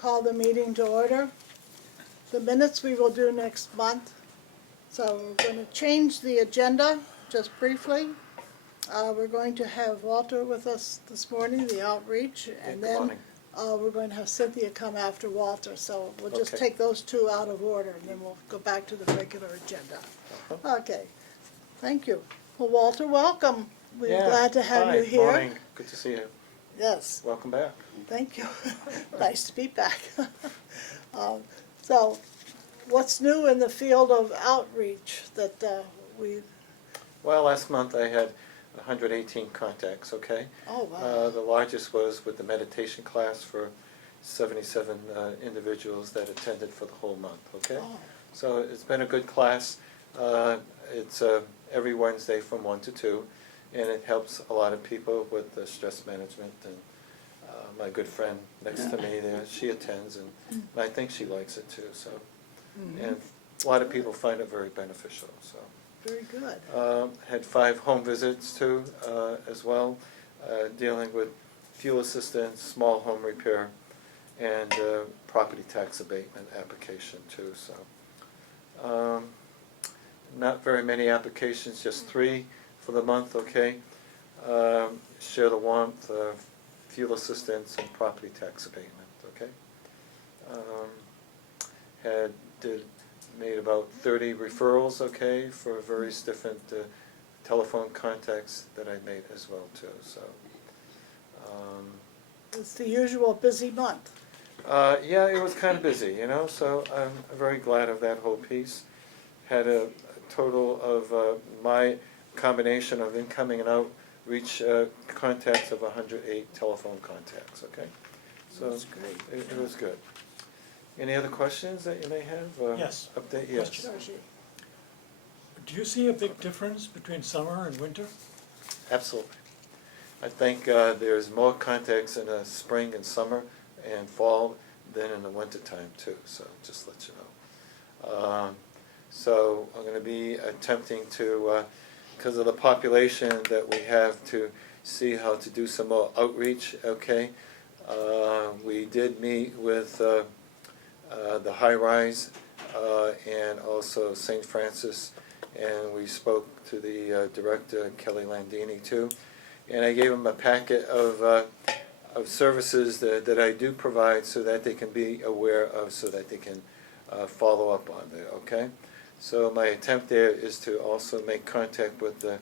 call the meeting to order. The minutes we will do next month. So we're going to change the agenda just briefly. We're going to have Walter with us this morning, the outreach, and Good then morning. we're going to have Cynthia come after Walter. So we'll just Okay. take those two out of order, and then we'll go back to the regular agenda. Uh-huh. Okay, thank you. Well, Walter, welcome. We're Yeah. glad to have you Hi, here. morning. Good to see you. Yes. Welcome back. Thank you. Nice to be back. So, what's new in the field of outreach that we, Well, last month I had 118 contacts, okay? oh, wow. The largest was with the meditation class for 77 individuals that attended for the whole month, okay? Oh, So it's been a good class. It's every Wednesday from 1 to 2, and it helps a lot of people with the stress management. And my good friend next to me there, she attends, and I think she likes it too. So, and a lot of people find it very beneficial. So, very good. had 5 home visits too, as well, dealing with fuel assistance, small home repair, and property tax abatement application too. So, not very many applications, just 3 for the month. Okay, share the warmth, fuel assistance, and property tax abatement. Okay, made about 30 referrals. Okay, for various different telephone contacts that I made as well too. So. It's the usual busy month. Yeah, it was kind of busy, you know, so I'm very glad of that whole piece. Had a total of my combination of incoming and outreach contacts of 108 telephone contacts, okay? So That's great. it was good. Any other questions that you may have? Yes. Update? Yes. Question. Georgie. Do you see a big difference between summer and winter? Absolutely. I think there's more contacts in the spring and summer and fall than in the winter time too, so just let you know. So I'm going to be attempting to, because of the population that we have, to see how to do some more outreach, okay? We did meet with the High Rise and also St. Francis, and we spoke to the director, Kelly Landini, too. And I gave them a packet of services that I do provide so that they can be aware of, so that they can follow up on it, okay? So my attempt there is to also make contact with the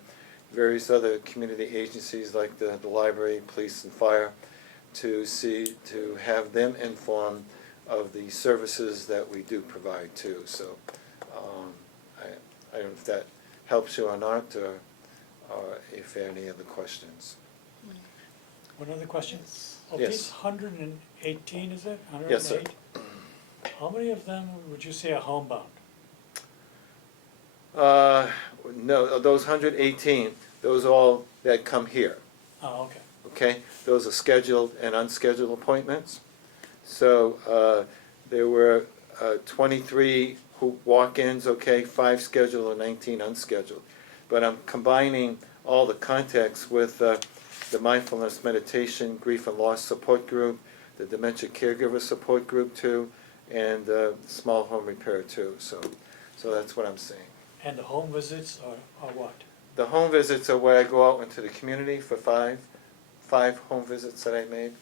various other community agencies like the library, police, and fire to have them informed of the services that we do provide too. So I don't know if that helps you or not, or if there are any other questions. One other question. Of Yes. these 118, is it? 108? Yes, sir. How many of them would you say are homebound? No, those 118, those all that come here, Oh, okay. okay? Those are scheduled and unscheduled appointments. So there were 23 walk-ins, okay, 5 scheduled and 19 unscheduled. But I'm combining all the contacts with the mindfulness meditation, grief and loss support group, the dementia caregiver support group too, and small home repair too. So that's what I'm saying. And the home visits are what? The home visits are where I go out into the community for five home visits that I made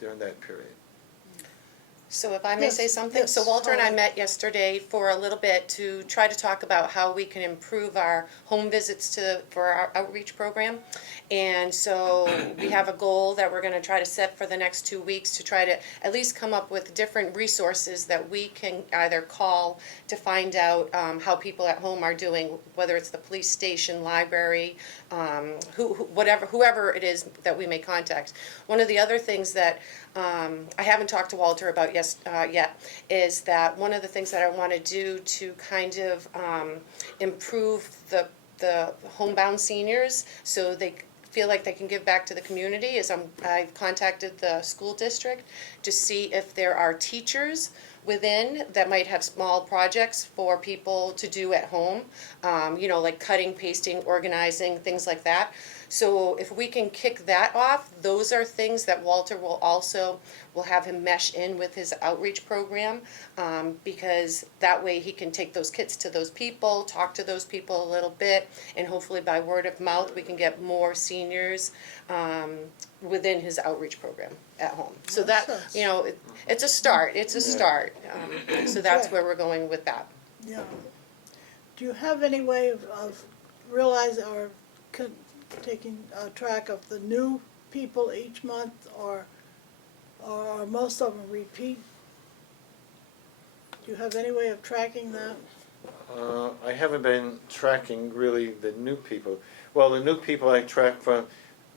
during that period. So if I may Yes, say something? yes, So Walter and I Holly. met yesterday for a little bit to try to talk about how we can improve our home visits for our outreach program. And so we have a goal that we're going to try to set for the next 2 weeks to try to at least come up with different resources that we can either call to find out how people at home are doing, whether it's the police station, library, whoever it is that we may contact. One of the other things that I haven't talked to Walter about yet is that one of the things that I want to do to kind of improve the homebound seniors so they feel like they can give back to the community is I've contacted the school district to see if there are teachers within that might have small projects for people to do at home, like cutting, pasting, organizing, things like that. So if we can kick that off, those are things that Walter will have him mesh in with his outreach program, because that way he can take those kits to those people, talk to those people a little bit, and hopefully by word of mouth, we can get more seniors within his outreach program at home. So that, Makes sense. you know, it's a start, it's a start. So that's right. where we're going with that. Yeah. Do you have any way of realizing or taking track of the new people each month, or are most of them repeat? Do you have any way of tracking that? I haven't been tracking really the new people. Well, the new people I track from,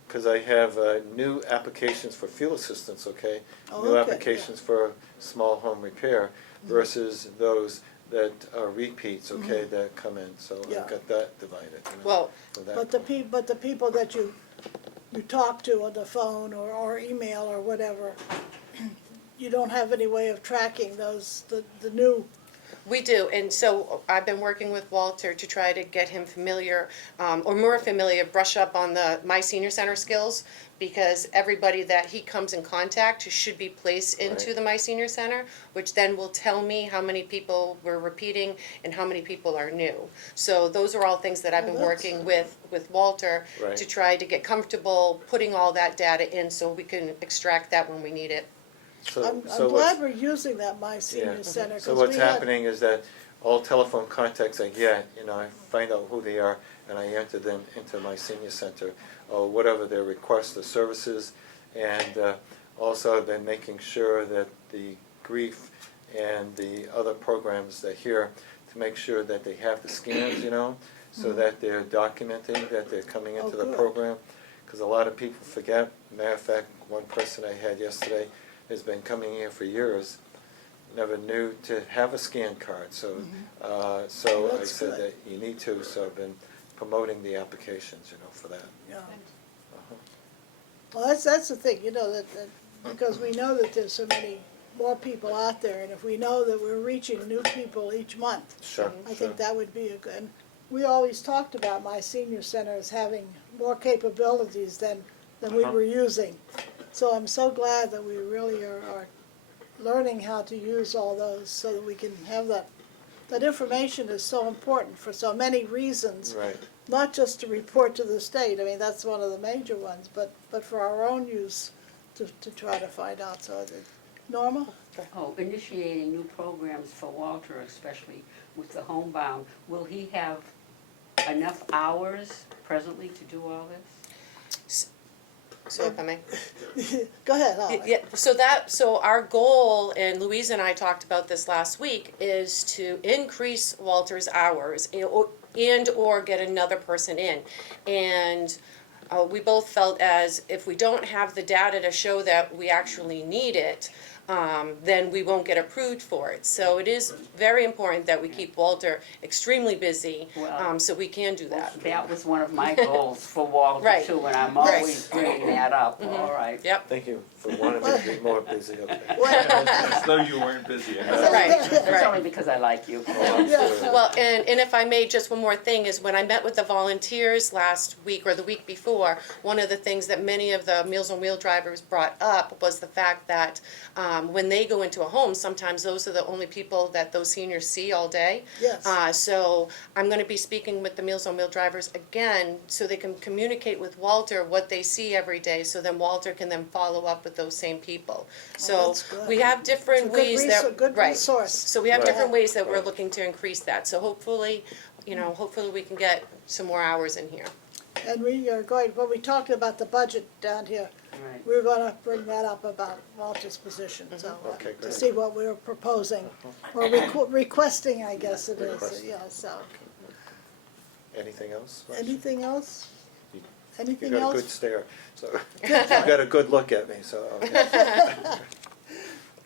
because I have new applications for fuel assistance, okay? Oh, New okay, applications for small home repair versus those that are repeats, okay, that come in. So Yeah. I've got that divided. You know, Well, with that. But the people that you talk to on the phone or email or whatever, you don't have any way of tracking those, the new, we do, and so I've been working with Walter to try to get him familiar, or more familiar, brush up on the My Senior Center skills, because everybody that he comes in contact should be placed into Right. the My Senior Center, which then will tell me how many people we're repeating and how many people are new. So those are all things that I've Oh, been that's- working with Walter Right. to try to get comfortable putting all that data in so we can extract that when we need it. So, I'm so glad what's, we're using that My yeah. Senior Center, So because what's we had, happening is that all telephone contacts I get, you know, I find out who they are and I enter them into my senior center or whatever their request or services. And also I've been making sure that the grief and the other programs that are here to make sure that they have the scans, you know, so that they're documenting that they're coming into Oh, the good. program. Because a lot of people forget. Matter of fact, one person I had yesterday has been coming here for years, never knew to have a scan card. So, so I That's said good. that you need to. So I've been promoting the applications, you know, for that. yeah. Uh-huh. Well, that's the thing, you know, that because we know that there's so many more people out there, and if we know that we're reaching new people each month, Sure. I think that would be a good, and we always talked about My Senior Center as having more capabilities than we Uh-huh. were using. So I'm so glad that we really are learning how to use all those so that we can have that. That information is so important for so many reasons, Right. not just to report to the state, I mean, that's one of the major ones, but for our own use to try to find out, so that, Norma? Oh, initiating new programs for Walter, especially with the homebound. Will he have enough hours presently to do all this? So if I may. Go ahead, Holly. Yeah, so our goal, and Louise and I talked about this last week, is to increase Walter's hours and or get another person in. And we both felt as if we don't have the data to show that we actually need it, then we won't get approved for it. So it is very important that we keep Walter extremely busy, Well, so we can do that. That was one of my goals for Walter Right. too, and I'm Right. always bringing that up, all right. Yep, Thank you for wanting me to be more busy. Okay. As though you weren't busy. right, It's right. only because I like you. Oh, I'm Yeah. sure. Well, and if I may, just one more thing, is when I met with the volunteers last week or the week before, one of the things that many of the Meals on Wheel drivers brought up was the fact that when they go into a home, sometimes those are the only people that those seniors see all day. Yes. So I'm gonna be speaking with the Meals on Wheel drivers again, so they can communicate with Walter what they see every day, so then Walter can then follow up with those same people. So that's good. we have different It's a good ways that, resou- good right. resource. So we have Right. different ways that we're Right. looking to increase that, so hopefully, hopefully we can get some more hours in here. And we are going, when we talked about the budget down here, Right. we were gonna bring that up about Walter's position, so, Okay, to great. see what we were proposing, or requesting, I guess it is, Requesting. yeah, so. Anything else? Russ? Anything else? You Anything got a good else? stare, so you got a good look at me, so, okay.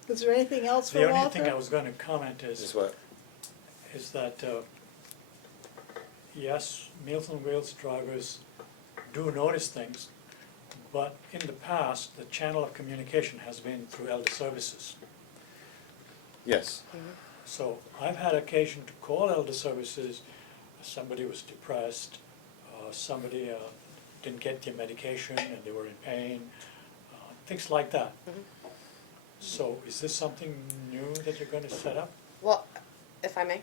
Is there anything else The for only thing I Walter? was going to comment This is is what, that, yes, Meals on Wheels drivers do notice things, but in the past, the channel of communication has been through elder services. yes, So I've had occasion to call elder services, somebody was depressed, somebody didn't get their medication and they were in pain, things like that. So is this something new that you're gonna set up? Well, if I may.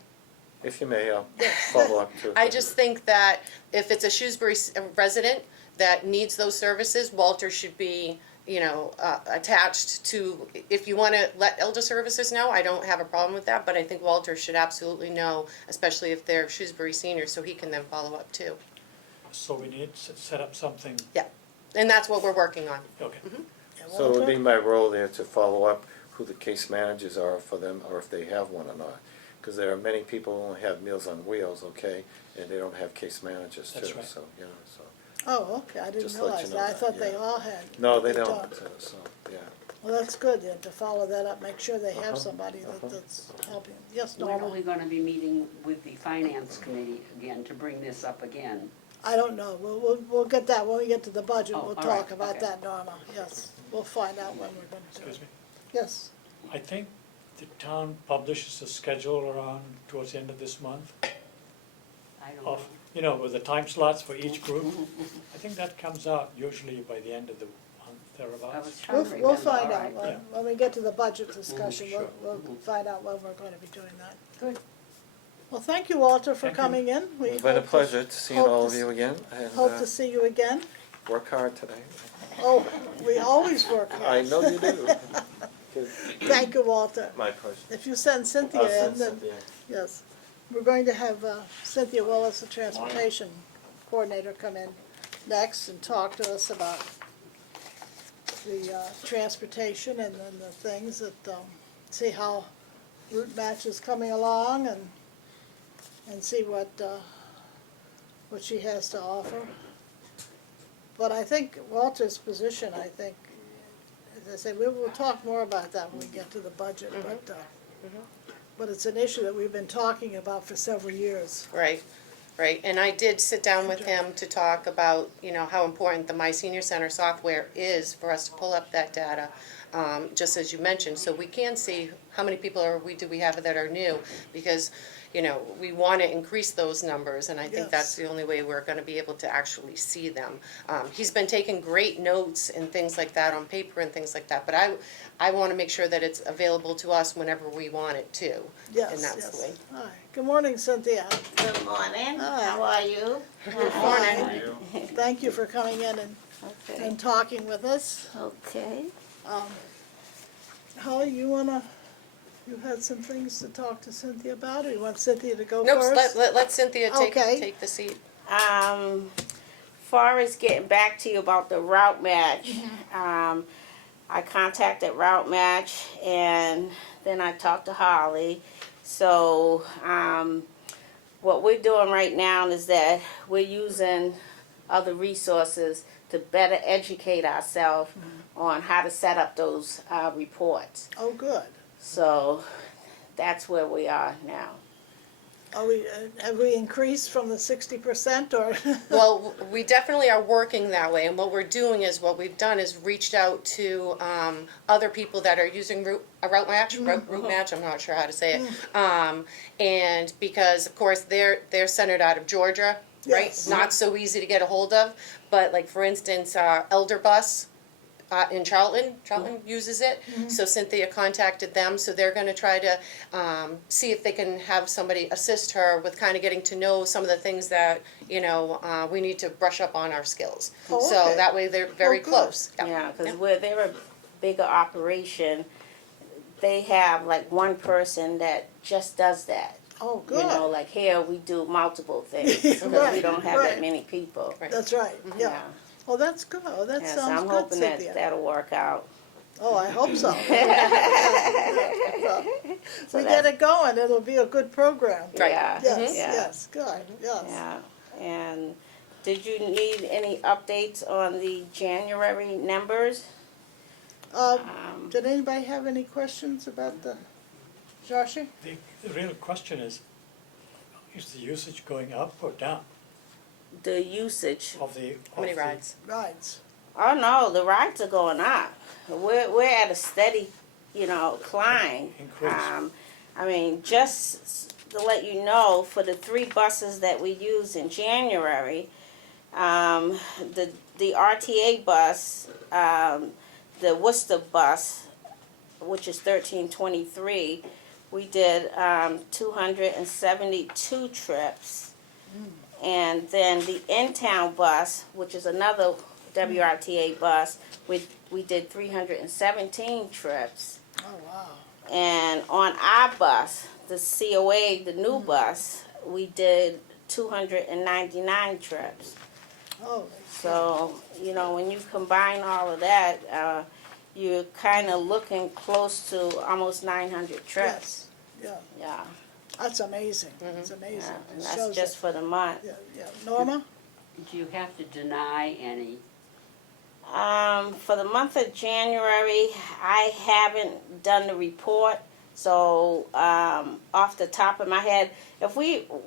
If you may, I'll follow up too. I just think that if it's a Shrewsbury resident that needs those services, Walter should be, attached to, if you want to let Elder Services know, I don't have a problem with that, but I think Walter should absolutely know, especially if they're Shrewsbury seniors, so he can then follow up too. So we need to set up something, Yeah, and that's what we're working on. okay. So it would be my role there to follow up who the case managers are for them, or if they have one or not. Because there are many people who only have Meals on Wheels, okay, and they don't have case managers too, That's right. so, so. Oh, okay, I didn't Just let you realize know that. I that, thought they yeah. all had. No, they don't, so, yeah. Well, that's good then, to follow that up, make sure they have Uh-huh, somebody that's helping. Yes, When are Norma? we gonna be meeting with the finance committee again to bring this up again? I don't know. We'll get that when we get to the budget. Oh, We'll all talk right, about okay. that, Norma. Yes, we'll find out when we're gonna do Excuse it. me. Yes. I think the town publishes a schedule around towards the end of this month I don't know. of, with the time slots for each group. I think that comes out usually by the end of the month, I thereabouts. was trying to remember. We'll find All out right. when we get to the budget discussion. sure. We'll find out when we're gonna be doing that. Good. Well, thank you, Walter, for Thank you. coming in. We It's been a hope to- pleasure to see hope all to of you again, and Hope to see you again. work hard today. Oh, we always work hard. I know you do. Good. Thank you, Walter. My pleasure. If you send Cynthia I'll in, send then, Cynthia. yes. We're going to have Cynthia Willis, the transportation coordinator, come in next and talk to us about the transportation and then the things that, see how route match is coming along and see what she has to offer. But I think Walter's position, as I say, we will talk more about that when we get to the budget, but it's an issue that we've been talking about for several years. Right, right, and I did sit down with him to talk about, how important the My Senior Center software is for us to pull up that data, just as you mentioned, so we can see how many people do we have that are new, because, we want to increase those numbers, and I think that's Yes. the only way we're gonna be able to actually see them. He's been taking great notes and things like that on paper and things like that, but I wanna make sure that it's available to us whenever we want it too. Yes, And that's the way. yes. Hi, good morning, Cynthia. Good morning, Hi. how are you? Fine. Thank you for coming in Okay, and talking with us. okay. Holly, you had some things to talk to Cynthia about, or you want Cynthia to go Nope, first? let Cynthia Okay. take the seat. Far as getting back to you about the route match, I contacted Route Match and then I talked to Holly. So, what we're doing right now is that we're using other resources to better educate ourselves on how to set up those reports. Oh, good. So that's where we are now. Have we increased from the 60% or? Well, we definitely are working that way, and what we've done is reached out to other people that are using route match, I'm not sure how to say it. And because, of course, they're centered out of Georgia, right? Yes. Not so easy to get a hold of, but like, for instance, Elder Bus in Charlton uses it, so Cynthia contacted them, so they're gonna try to see if they can have somebody assist her with kind of getting to know some of the things that, we need to brush up on our skills. Oh, So okay. that way they're very good. close. Yeah, because where they're a bigger operation, they have like one person that just does that. Oh, You know, good. like here we do multiple things because Right, we don't have right. that many people. Right. That's right, yeah. Well, that's good. Oh, that Yeah, so sounds I'm good, hoping that Cynthia. that'll work out. Oh, I hope so. So We that- get it going, it'll be a good program. Right. Yeah, Yes, yeah, yes, good, yes. yeah. And did you need any updates on the January numbers? Did anybody have any questions about the, Joshie? The real question is the usage going up or down The usage. of the? How many of the- rides? Rides. Oh no, the rides are going up. We're at a steady, climb. Increase. I mean, just to let you know, for the 3 buses that we used in January, The RTA bus, the Worcester bus, which is 1323, we did 272 trips. And then the in-town bus, which is another WRTA bus, we did 317 trips. Oh, wow. And on our bus, the COA, the new bus, we did 299 trips. Oh, So, you know, when you combine all of that, you're kind of looking close to almost 900 trips. yeah, Yeah, that's amazing. It's amazing. yeah, and It that's shows just that- for the month. Yeah, yeah. Norma? Do you have to deny any? For the month of January, I haven't done the report, so off the top of my head,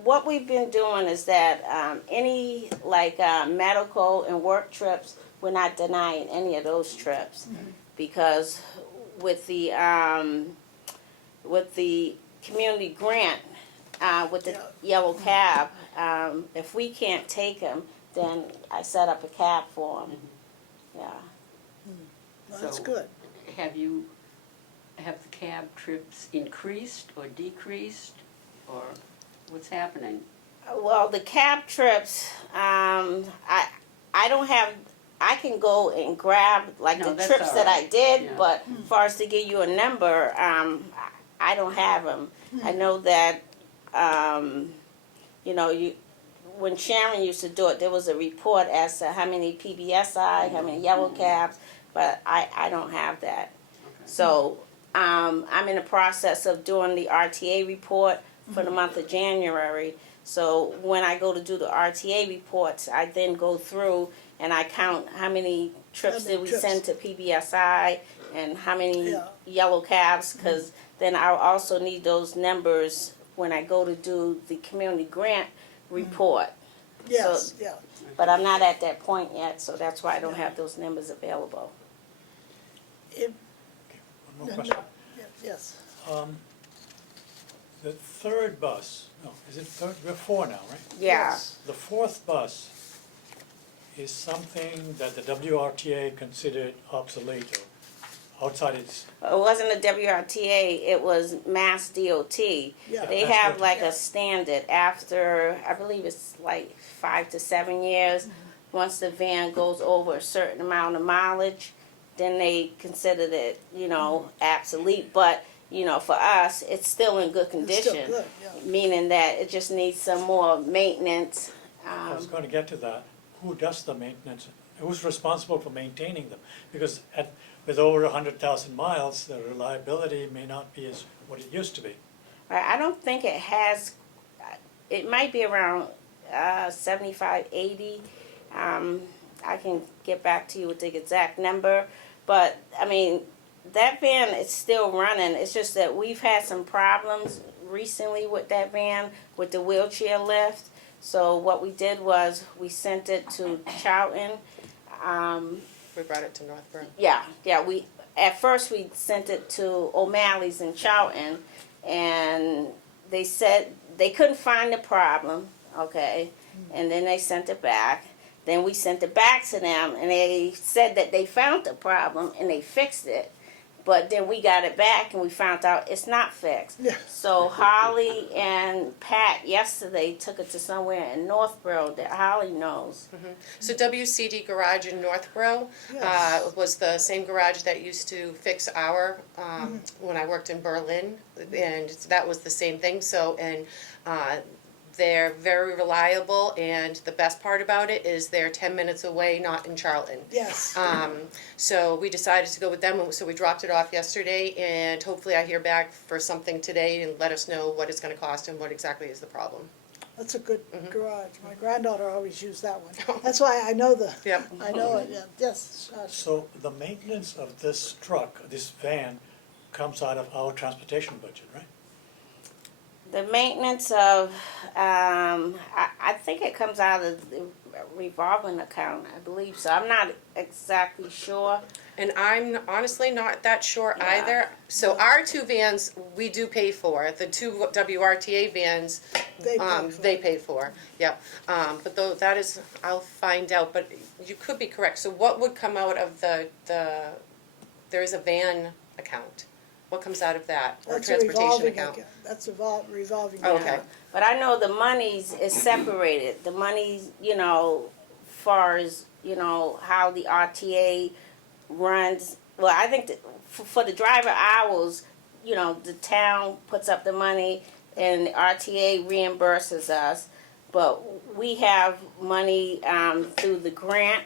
what we've been doing is that any medical and work trips, we're not denying any of those trips, because with the community grant, with the yellow cab, if we can't take them, then I set up a cab for them. Yeah. Well, that's So- good. Have the cab trips increased or decreased, or what's happening? Well, the cab trips, I don't have. I can go and grab No, the that's trips all that I right. did, Yeah. but as far as to give you a number, I don't have them. I know that, you know, when Sharon used to do it, there was a report as to how many PBSI, how many yellow cabs, but I don't have that. So I'm in the process of doing the RTA report for the month of January. So when I go to do the RTA reports, I then go through and I count how many trips How many did we trips. send to PBSI and how many Yeah. yellow cabs, because then I'll also need those numbers when I go to do the community grant report. Yes, yeah. But I'm not at that point yet, so that's why I don't have those numbers available. If, One more question. yes. The third bus, no, is it third? We're four now, right? Yeah. Yes. The fourth bus is something that the WRTA considered obsolete or outside its, It wasn't a WRTA, it was Mass DOT. Yeah. They Mass have DOT. like a standard after, I believe it's like 5 to 7 years. Once the van goes over a certain amount of mileage, then they considered it, you know, obsolete. But, you know, for us, it's still in good It's condition. still good, yeah. Meaning that it just needs some more maintenance. I was going to get to that. Who does the maintenance? Who's responsible for maintaining them? Because with over 100,000 miles, the reliability may not be as what it used to be. I don't think it has, it might be around 75, 80. I can get back to you with the exact number. But, I mean, that van is still running. It's just that we've had some problems recently with that van, with the wheelchair lift. So what we did was we sent it to Charlton. We brought it to Northborough. Yeah, at first we sent it to O'Malley's in Charlton, and they said they couldn't find the problem, okay, and then they sent it back. Then we sent it back to them, and they said that they found the problem and they fixed it. But then we got it back and we found out it's not fixed. Yeah. So Holly and Pat yesterday took it to somewhere in Northborough that Holly knows. So WCD Garage in Northborough Yes. was the same garage that used to fix our, when I worked in Berlin, and that was the same thing, so, and they're very reliable, and the best part about it is they're 10 minutes away, not in Charlton. Yes. So we decided to go with them, so we dropped it off yesterday, and hopefully I hear back for something today and let us know what it's gonna cost and what exactly is the problem. That's a good garage. My granddaughter always used that one. That's why I know Yep. I know it, yeah. Yes. So the maintenance of this truck, this van, comes out of our transportation budget, right? The maintenance of, I think it comes out of the revolving account, I believe so. I'm not exactly sure. And I'm honestly not that sure Yeah. either. So our two vans, we do pay for. The two WRTA vans, they pay for, yeah. But though, that is, I'll find out, but you could be correct. So what would come out of there is a van account. What comes out of that? Or That's a transportation revolving account? That's a revolving. Oh, okay. account. But I know the monies is separated. The monies, far as, how the RTA runs. Well, I think that for the driver hours, the town puts up the money and the RTA reimburses us. But we have money through the grant,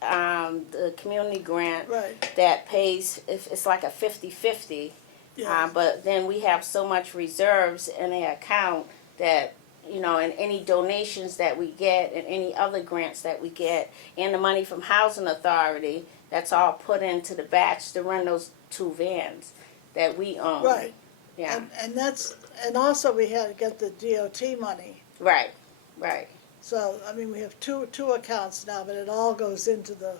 the community grant Right, that pays, it's like a 50-50. yeah, But then we have so much reserves in the account that, and any donations that we get and any other grants that we get and the money from Housing Authority, that's all put into the batch to run those two vans that we own. right. Yeah, And also we had to get the DOT money. right. So, I mean, we have two accounts now, but it all goes into the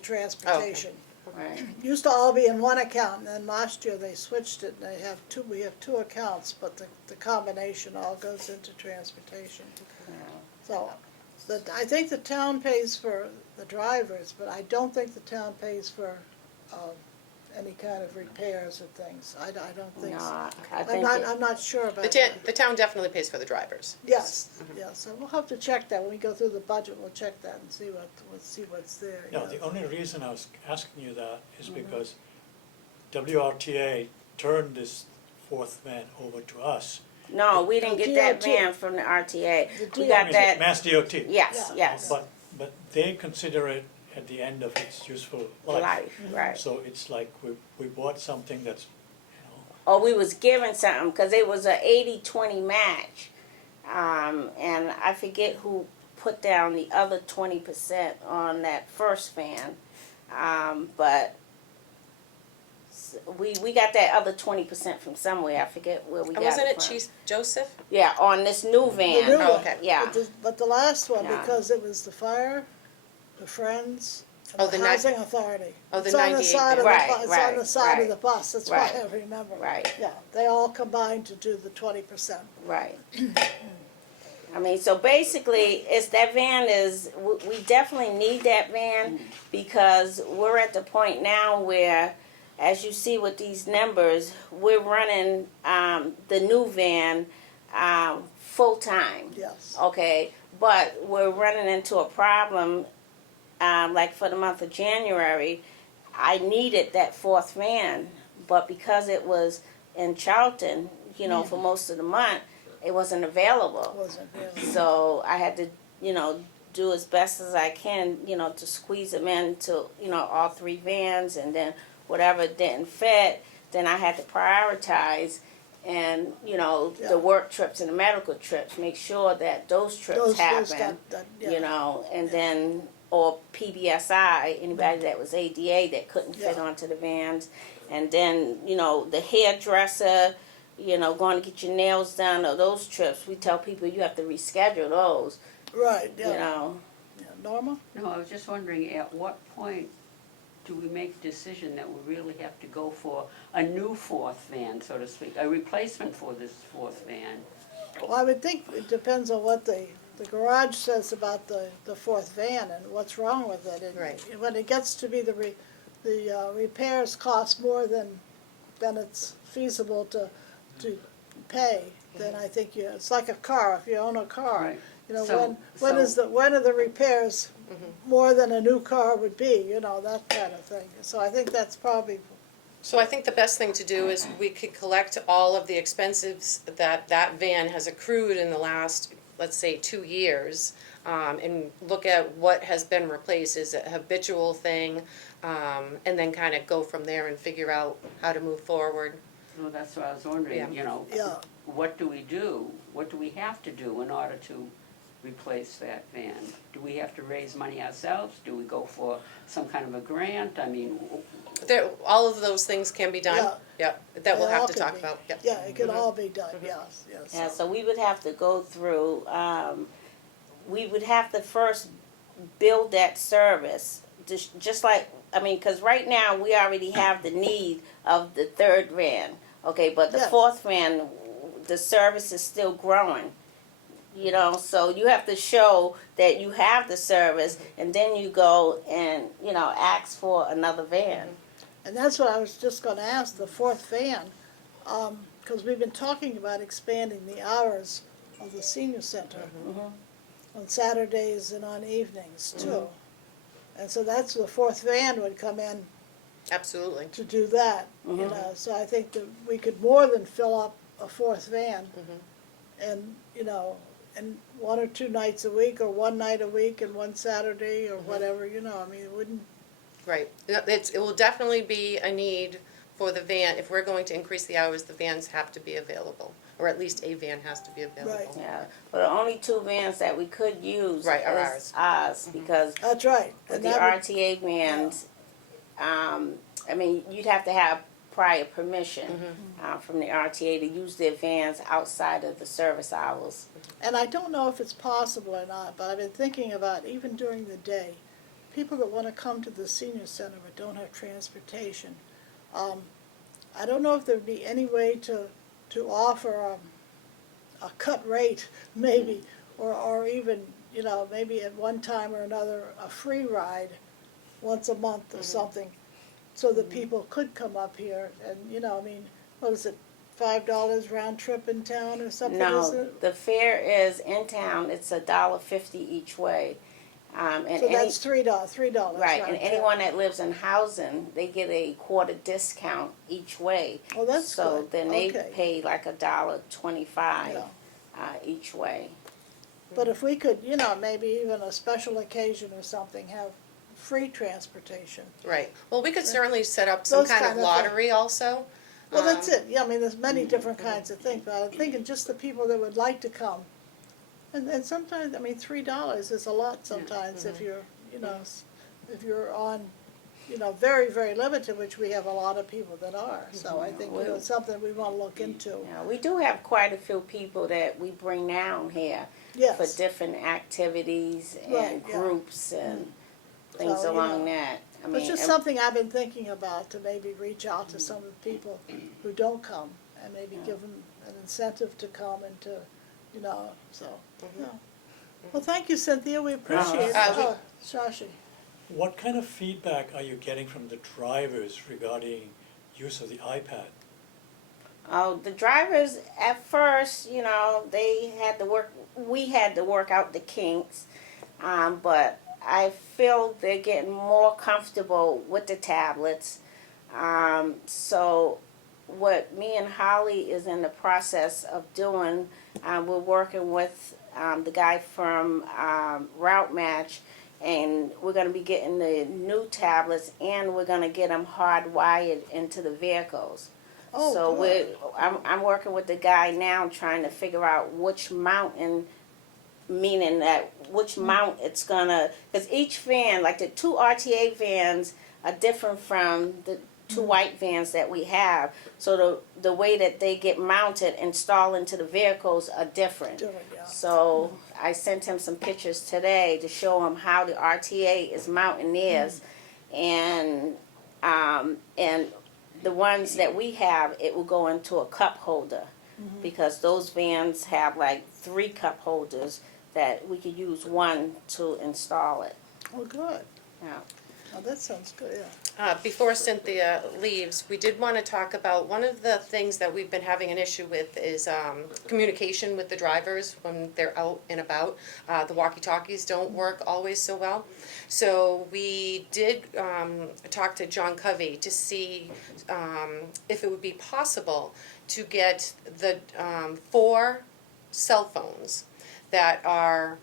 transportation. Right. Used to all be in one account, and then last year they switched it, and we have two accounts, but the combination all goes into transportation. So, I think the town pays for the drivers, but I don't think the town pays for, any kind of repairs or things. I don't think No, so. I I'm think I'm not sure about The that. town definitely pays for the drivers. Yes, so we'll have to check that, when we go through the budget, we'll check that and see what's there. Yeah, the only reason I was asking you that is because WRTA turned this fourth van over to us. No, we didn't get that DOT. van from the RTA. The We DOT. got that, Mass DOT. yes, Yeah. yes, But they consider it at the end of its useful life. life, right. So it's like we bought something that's, Or we was given something, because it was a 80-20 match. And I forget who put down the other 20% on that first van. But we got that other 20% from somewhere. I forget where we And got wasn't it it from. Chief Joseph? Yeah, on this new The van. new Oh, one. okay. Yeah. But the last one, Yeah. because it was the fire, the Friends, Oh, and the the ni- Housing Authority. Oh, the It's on the 98 side of van. the bu- Right, It's on the right, side of right. the bus, that's why Right. I remember. Right. Yeah, they all combined to do the 20%. Right. I mean, so basically, that van we definitely need that van because we're at the point now where, as you see with these numbers, we're running the new van full-time. Yes, Okay, but we're running into a problem, like for the month of January, I needed that fourth van, but because it was in Charlton, for most of the month, it wasn't available. wasn't really. So I had to, do as best as I can, to squeeze them into, all three vans, and then whatever didn't fit, then I had to prioritize and, Yeah. the work trips and the medical trips, make sure that those trips Those happen, yeah. and then, or PBSI, anybody that was ADA that couldn't fit Yeah. onto the vans, and then, the hairdresser, going to get your nails done, or those trips, we tell people you have to reschedule those, Right, you yeah. know. Yeah. Norma? No, I was just wondering, at what point do we make the decision that we really have to go for a new fourth van, so to speak, a replacement for this fourth van? Well, I would think it depends on what the garage says about the fourth van and what's wrong with it. And Right. when it gets to be the repairs cost more than it's feasible to pay, then I think it's like a car, if you own a car. Right. When So- when are the repairs more than a new car would be, that kind of thing. So I think that's probably, So I think the best thing to do is we could collect all of the expenses that van has accrued in the last, let's say, 2 years, and look at what has been replaced. Is it a habitual thing? And then kind of go from there and figure out how to move forward. Well, that's what I was wondering, Yeah. yeah. what do we do? What do we have to do in order to replace that van? Do we have to raise money ourselves? Do we go for some kind of a grant? I mean, All of those things can be done. Yeah. Yep, that we'll They have all to could talk be. about, yep. Yeah, it could all be done, yes. Yeah, so we would have to go through, we would have to first build that service, just like I mean, because right now we already have the need of the third van, okay, but the Yes. fourth van, the service is still growing. You know, so you have to show that you have the service, and then you go and, you know, ask for another van. And that's what I was just gonna ask, the fourth van, because we've been talking about expanding the hours of the senior center on Saturdays and on evenings too. And so that's, the fourth van would come in Absolutely. to do that, you know, so I think that we could more than fill up a fourth van. And, you know, and 1 or 2 nights a week, or 1 night a week and 1 Saturday, or whatever, you know, I mean, it wouldn't, Right. It will definitely be a need for the van. If we're going to increase the hours, the vans have to be available, or at least a van has to be available. Right. Yeah, but the only 2 vans that we could use Right, are is ours, because that's right. with And the that would- RTA vans, I mean, you'd have to have prior permission from the RTA to use their vans outside of the service hours. And I don't know if it's possible or not, but I've been thinking about, even during the day, people that want to come to the senior center but don't have transportation. I don't know if there'd be any way to offer a cut rate, maybe, or even, you know, maybe at one time or another, a free ride once a month or something, so that people could come up here and, you know, I mean, what is it, $5 round trip in town or something, isn't No, it? the fare is in town, it's $1.50 each way. And So any, that's $3, right, round and trip. anyone that lives in housing, they get a quarter discount each way. Oh, that's So good. then they Okay. pay like $1.25 Yeah. each way. But if we could, you know, maybe even a special occasion or something, have free transportation. Right. Well, we could certainly set up some Those kind of kind of lottery also. Well, that's Um, it, yeah, I mean, there's many different kinds of things, but I'm thinking just the people that would like to come. And sometimes, I mean, $3 is a lot sometimes if you're, you know, if you're on, you know, very, very limited, which we have a lot of people that are. So I think, you know, it's something we wanna look into. Yeah, we do have quite a few people that we bring down here for Yes, different activities and Right, yeah. groups and things So, you along know, that. I it's mean, just something I've been thinking about, to maybe reach out to some of the people who don't come, and maybe give them an incentive to come and to, you know, so, yeah. Well, thank you, Cynthia, we appreciate it. Oh, Shashi. What kind of feedback are you getting from the drivers regarding use of the iPad? Oh, the drivers at first, you know, they had to work. We had to work out the kinks, but I feel they're getting more comfortable with the tablets. So, what me and Holly is in the process of doing, we're working with the guy from Route Match, and we're going to be getting the new tablets, and we're going to get them hardwired into the vehicles. Oh, So good. I'm working with the guy now, trying to figure out which mountain, meaning that which mount it's gonna, because each van, like the 2 RTA vans, are different from the 2 white vans that we have. So the way that they get mounted, installed into the vehicles are different. Different, yeah. So I sent him some pictures today to show him how the RTA is mounting theirs, and the ones that we have, it will go into a cup holder, because those vans have like 3 cup holders that we could use one to install it. Oh, good. Yeah. Oh, that sounds good, yeah. Before Cynthia leaves, we did want to talk about, one of the things that we've been having an issue with is communication with the drivers when they're out and about. The walkie-talkies don't work always so well. So we did talk to John Covey to see if it would be possible to get the 4 cell phones that are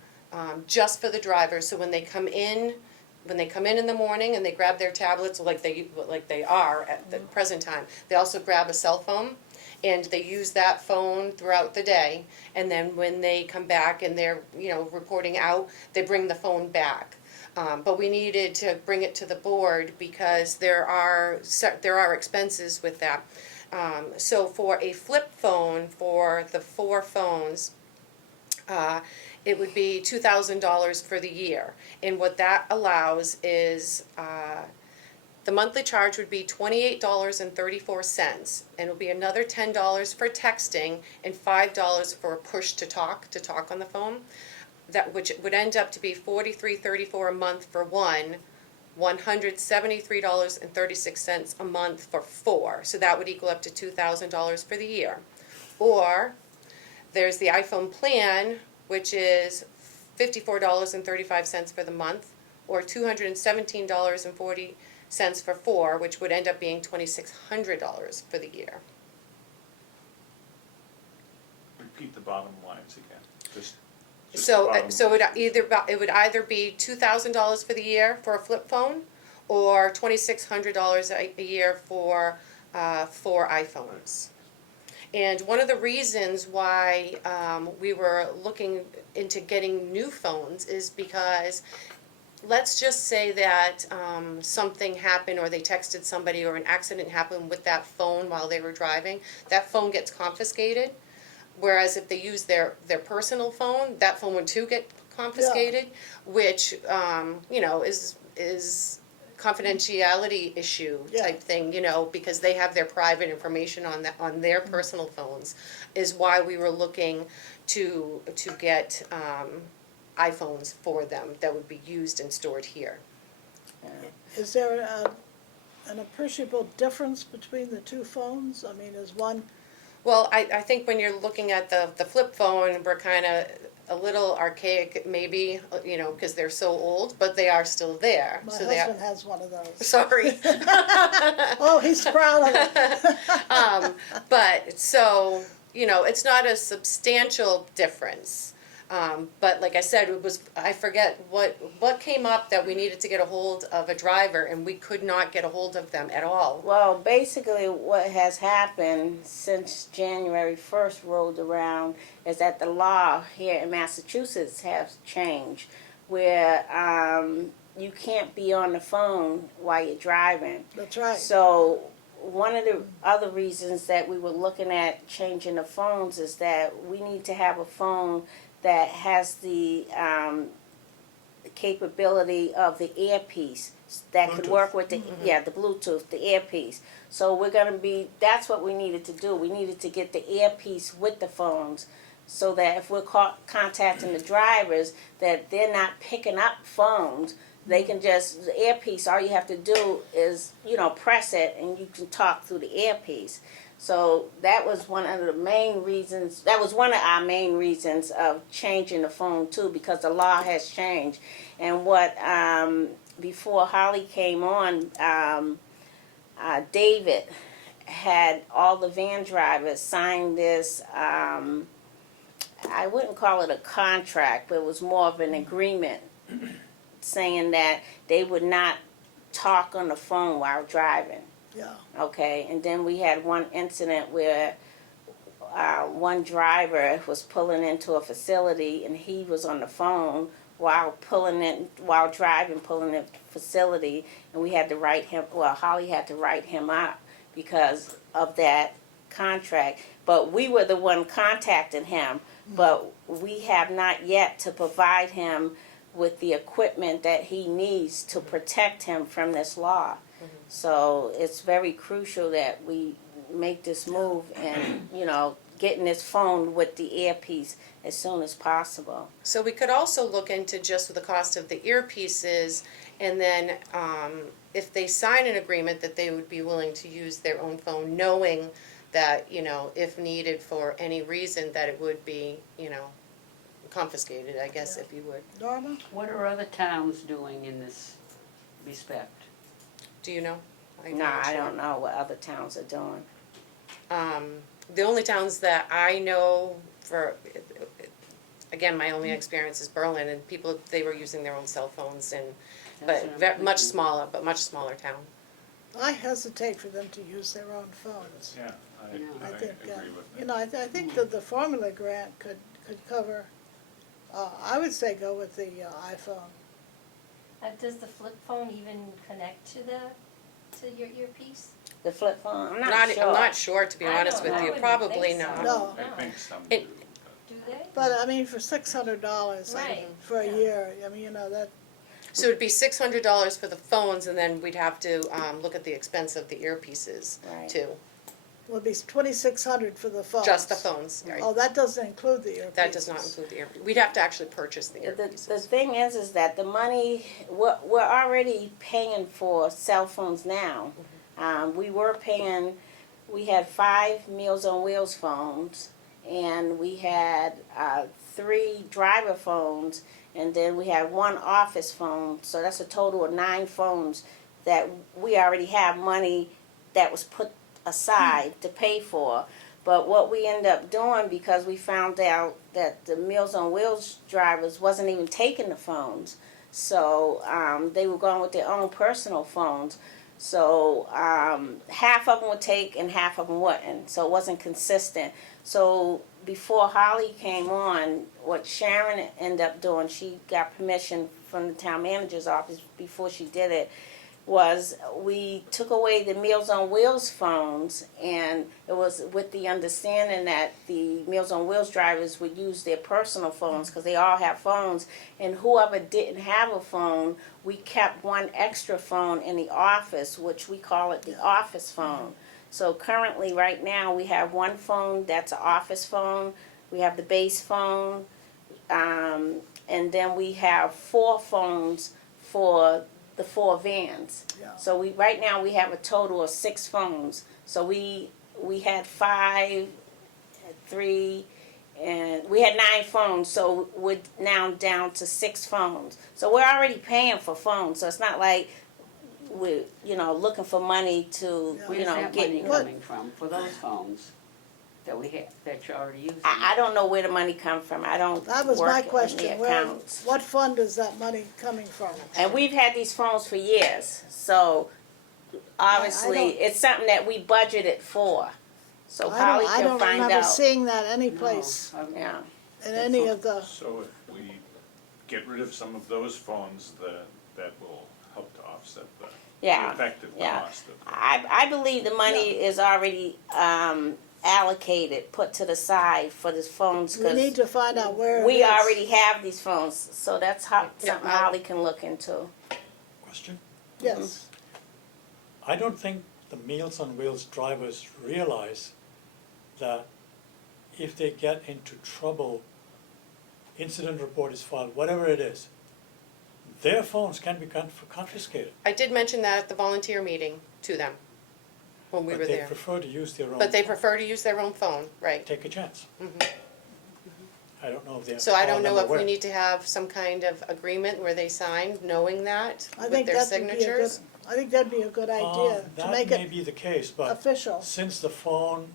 just for the drivers, so when they come in the morning and they grab their tablets like they are at the present time, they also grab a cell phone and they use that phone throughout the day, and then when they come back and they're, you know, reporting out, they bring the phone back. But we needed to bring it to the board because there are expenses with that. So for a flip phone, for the 4 phones, it would be $2,000 for the year. And what that allows is The monthly charge would be $28.34, and it'll be another $10 for texting and $5 for push to talk on the phone. That, which would end up to be $43.34 a month for one, $173.36 a month for four. So that would equal up to $2,000 for the year. Or there's the iPhone plan, which is $54.35 for the month, or $217.40 for four, which would end up being $2,600 for the year. Repeat the bottom lines again, just the So, bottom so line. it would either be $2,000 for the year for a flip phone, or $2,600 a year for 4 iPhones. And one of the reasons why we were looking into getting new phones is because, let's just say that something happened, or they texted somebody, or an accident happened with that phone while they were driving, that phone gets confiscated. Whereas if they use their personal phone, that phone would too get confiscated, which, you know, is confidentiality issue Yeah. type thing, you know, because they have their private information on their personal phones, is why we were looking to get iPhones for them that would be used and stored here. Is there an appreciable difference between the two phones? I mean, is one, Well, I think when you're looking at the flip phone, we're kind of a little archaic maybe, you know, because they're so old, but they are still there. my So they husband has one of those. Sorry. Oh, he's proud of it. But so, you know, it's not a substantial difference. But like I said, I forget what came up that we needed to get a hold of a driver, and we could not get a hold of them at all. Well, basically what has happened since January 1st rolled around is that the law here in Massachusetts has changed, where you can't be on the phone while you're driving. That's right. So one of the other reasons that we were looking at changing the phones is that we need to have a phone that has the capability of the earpiece that could work with the the Bluetooth, the earpiece. So that's what we needed to do. We needed to get the earpiece with the phones, so that if we're contacting the drivers, that they're not picking up phones. They can just, the earpiece, all you have to do is, you know, press it and you can talk through the earpiece. So that was one of the main reasons, that was one of our main reasons of changing the phone too, because the law has changed. And what, before Holly came on, David had all the van drivers sign this, I wouldn't call it a contract, but it was more of an agreement saying that they would not talk on the phone while driving. Yeah. Okay, and then we had one incident where one driver was pulling into a facility and he was on the phone while driving, pulling in the facility, and we had to write him, well, Holly had to write him up because of that contract. But we were the one contacting him, but we have not yet to provide him with the equipment that he needs to protect him from this law. So it's very crucial that we make this move and, you know, getting this phone with the earpiece as soon as possible. So we could also look into just the cost of the earpieces, and then if they sign an agreement that they would be willing to use their own phone, knowing that, you know, if needed for any reason, that it would be, you know, confiscated, I guess, if you would. Norma? What are other towns doing in this respect? Do you know? I'm No, not I sure. don't know what other towns are doing. The only towns that I know for, again, my only experience is Berlin, and people, they were using their own cell phones, and, That's but what I'm much thinking. smaller, but much smaller town. I hesitate for them to use their own phones. Yeah, I I think, agree with you that. know, I think that the formula grant could cover, I would say go with the iPhone. Does the flip phone even connect to your earpiece? The flip phone, I'm not sure. I'm not sure, to be I honest don't with know. you, I wouldn't probably think so. not. No. I think some It- do. Do they? But I mean, for $600 Right, for a yeah. year, I mean, you know, that, So it'd be $600 for the phones, and then we'd have to, look at the expense of the earpieces Right. too. Will be 2,600 for the phones. Just the phones, right? Oh, that doesn't include the earpieces. That does not include the earpiece. We'd have to actually purchase the The earpieces. thing is that the money, we're already paying for cell phones now. We were paying, we had 5 Meals on Wheels phones, and we had 3 driver phones, and then we had 1 office phone, so that's a total of 9 phones that we already have money that was put aside to pay for. But what we ended up doing, because we found out that the Meals on Wheels drivers wasn't even taking the phones, so they were going with their own personal phones. So half of them would take and half of them wouldn't. So it wasn't consistent. So before Holly came on, what Sharon ended up doing, she got permission from the town manager's office before she did it, was we took away the Meals on Wheels phones, and it was with the understanding that the Meals on Wheels drivers would use their personal phones, because they all have phones, and whoever didn't have a phone, we kept 1 extra phone in the office, which we call it the office phone. So currently, right now, we have 1 phone that's an office phone, we have the base phone, and then we have 4 phones for the 4 vans. Yeah. So right now we have a total of 6 phones. So we had 5, 3, and we had 9 phones. So we're now down to 6 phones. So we're already paying for phones. So it's not like we're looking for money to Where's that get. money coming from for those phones that we have, that you're already using? I don't know where the money come from. I don't That was work my in the question. Where, accounts. what fund is that money coming from? And we've had these phones for years, so obviously I don't- it's something that we budgeted for. So I Holly don't can find remember out. seeing that No, anyplace Yeah, in any of the, So if we get rid of some of those phones, that will help to offset the yeah, effective yeah. cost of. I believe the money is already allocated, put to the side for these phones, we need because to find out where it we is. already have these phones. So that's Yeah, something Holly can look into. Question? Yes. I don't think the Meals on Wheels drivers realize that if they get into trouble, incident report is filed, whatever it is, their phones can be confiscated. I did mention that at the volunteer meeting to them when we were But they there. prefer to use their own. But they phone. prefer to use their own phone, right? Take a chance. I don't know if they're. So I don't all know if we aware. need to have some kind of agreement where they sign, knowing that, I with think their that would be a good, signatures. I think that'd be a good idea, to make That may it be the case, but official. since the phone,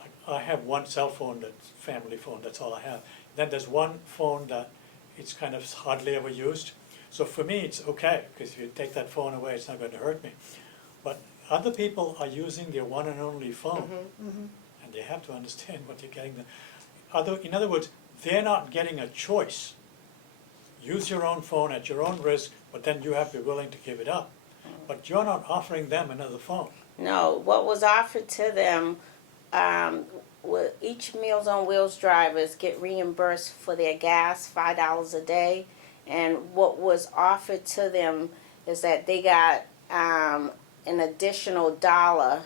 like, I have 1 cell phone, that's family phone, that's all I have. Then there's 1 phone that it's kind of hardly ever used. So for me, it's okay, because if you take that phone away, it's not going to hurt me. But other people are using their one and only phone, and they have to understand what they're getting. In other words, they're not getting a choice. Use your own phone at your own risk, but then you have to be willing to give it up. But you're not offering them another phone. No, what was offered to them, each Meals on Wheels drivers get reimbursed for their gas, $5 a day. And what was offered to them is that they got an additional $1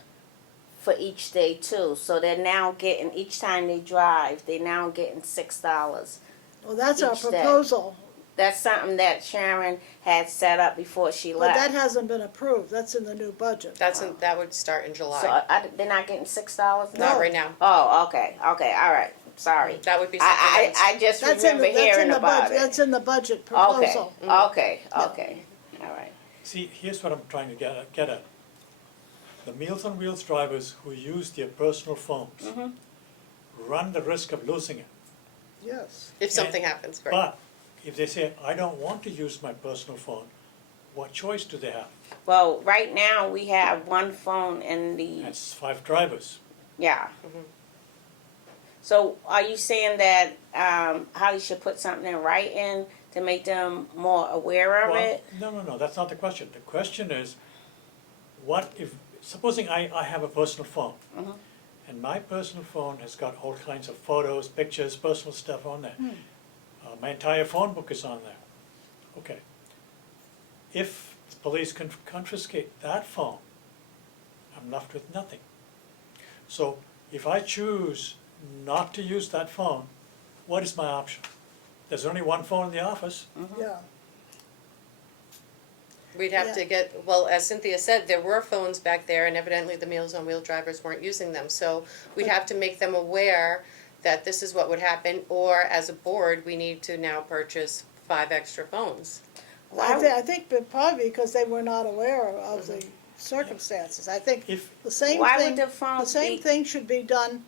for each day too. So they're now getting, each time they drive, they're now getting $6. Well, that's our each day. proposal, That's something that Sharon had set up before she but left. that hasn't been approved. That's in the new budget. That would start in So July. they're not getting $6 now? Not right now. Oh, okay, all right, sorry. That would be something else. I just That's in remember the, that's in hearing the about budget, it. that's in the budget Okay, proposal. okay, all right. See, here's what I'm trying to get at. The Meals on Wheels drivers who use their personal phones run the risk of losing it. Yes. If something happens, right? But if they say, I don't want to use my personal phone, what choice do they have? Well, right now, we have 1 phone in the, That's 5 drivers. yeah. So are you saying that Holly should put something in writing to make them more aware of Well, it? no, that's not the question. The question is, what if, supposing I have a personal phone, and my personal phone has got all kinds of photos, pictures, personal stuff on there. My entire phone book is on there. Okay. If the police can confiscate that phone, I'm left with nothing. So if I choose not to use that phone, what is my option? There's only one phone in the office. Yeah, We'd have to get, well, as Cynthia said, there were phones back there and evidently the Meals on Wheels drivers weren't using them. So we'd have to make them aware that this is what would happen, or as a board, we need to now purchase 5 extra phones. I think that probably because they were not aware of the circumstances. I think If, the same Why thing, would the phones same be- thing should be done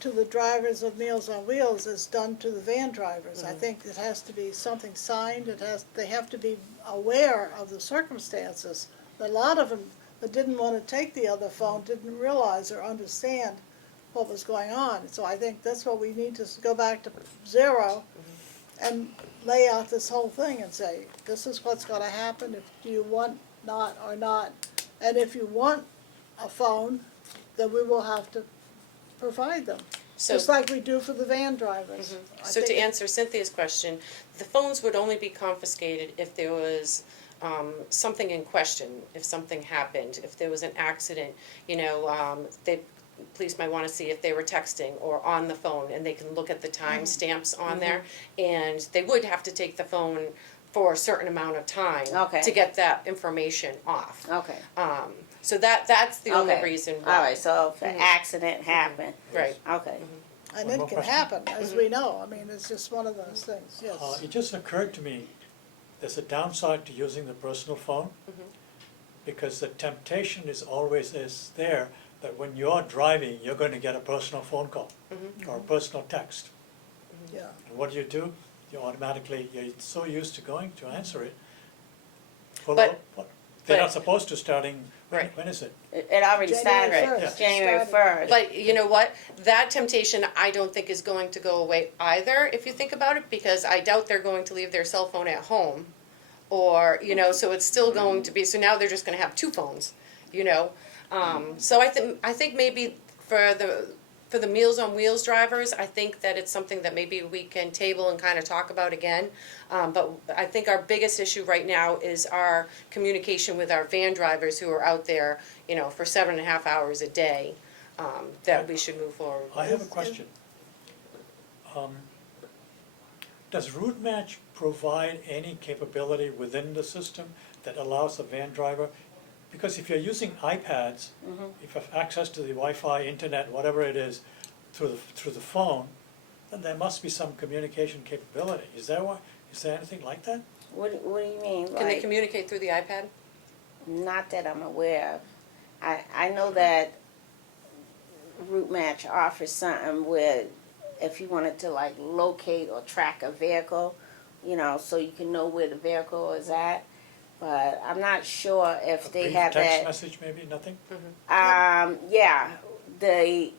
to the drivers of Meals on Wheels as done to the van drivers. I think it has to be something signed, they have to be aware of the circumstances. A lot of them that didn't want to take the other phone didn't realize or understand what was going on. So I think that's what we need to go back to zero and lay out this whole thing and say, this is what's gonna happen if you want not or not. And if you want a phone, then we will have to provide them, So, just like we do for the van drivers. I so to think answer Cynthia's question, the phones would only be confiscated if there was something in question, if something happened, if there was an accident, you know, police might wanna see if they were texting or on the phone, and they can look at the time stamps on there, and they would have to take the phone for a certain amount of time Okay. to get that information off. Okay. So that's the only Okay. reason why. All right, so if an accident happened, Right. okay. And One it more can question. happen, as we know. I mean, it's just one of those things, yes. it just occurred to me, there's a downside to using the personal phone, because the temptation is always there that when you're driving, you're going to get a personal phone call or a personal text. Yeah. And what do? You automatically, you're so used to going to answer it. Well, But- they're but- not supposed to starting, Right. when is it? It already January started, 1st. January Started. 1st. But you know what? That temptation, I don't think is going to go away either, if you think about it, because I doubt they're going to leave their cell phone at home. Or, you know, so it's still going to be, so now they're just gonna have 2 phones, you know? So I think maybe for the Meals on Wheels drivers, I think that it's something that maybe we can table and kind of talk about again. But I think our biggest issue right now is our communication with our van drivers who are out there, you know, for 7.5 hours a day, that we should move forward I with. have a question. Does Route Match provide any capability within the system that allows the van driver? Because if you're using iPads, if you have access to the Wi-Fi, internet, whatever it is, through the phone, then there must be some communication capability. Is there anything like that? What do you mean? Can they Like, communicate through the iPad? not that I'm aware of. I know that Route Match offers something where if you wanted to like locate or track a vehicle, you know, so you can know where the vehicle is at. But I'm not sure if A they brief have text that. message, maybe, nothing? Yeah, the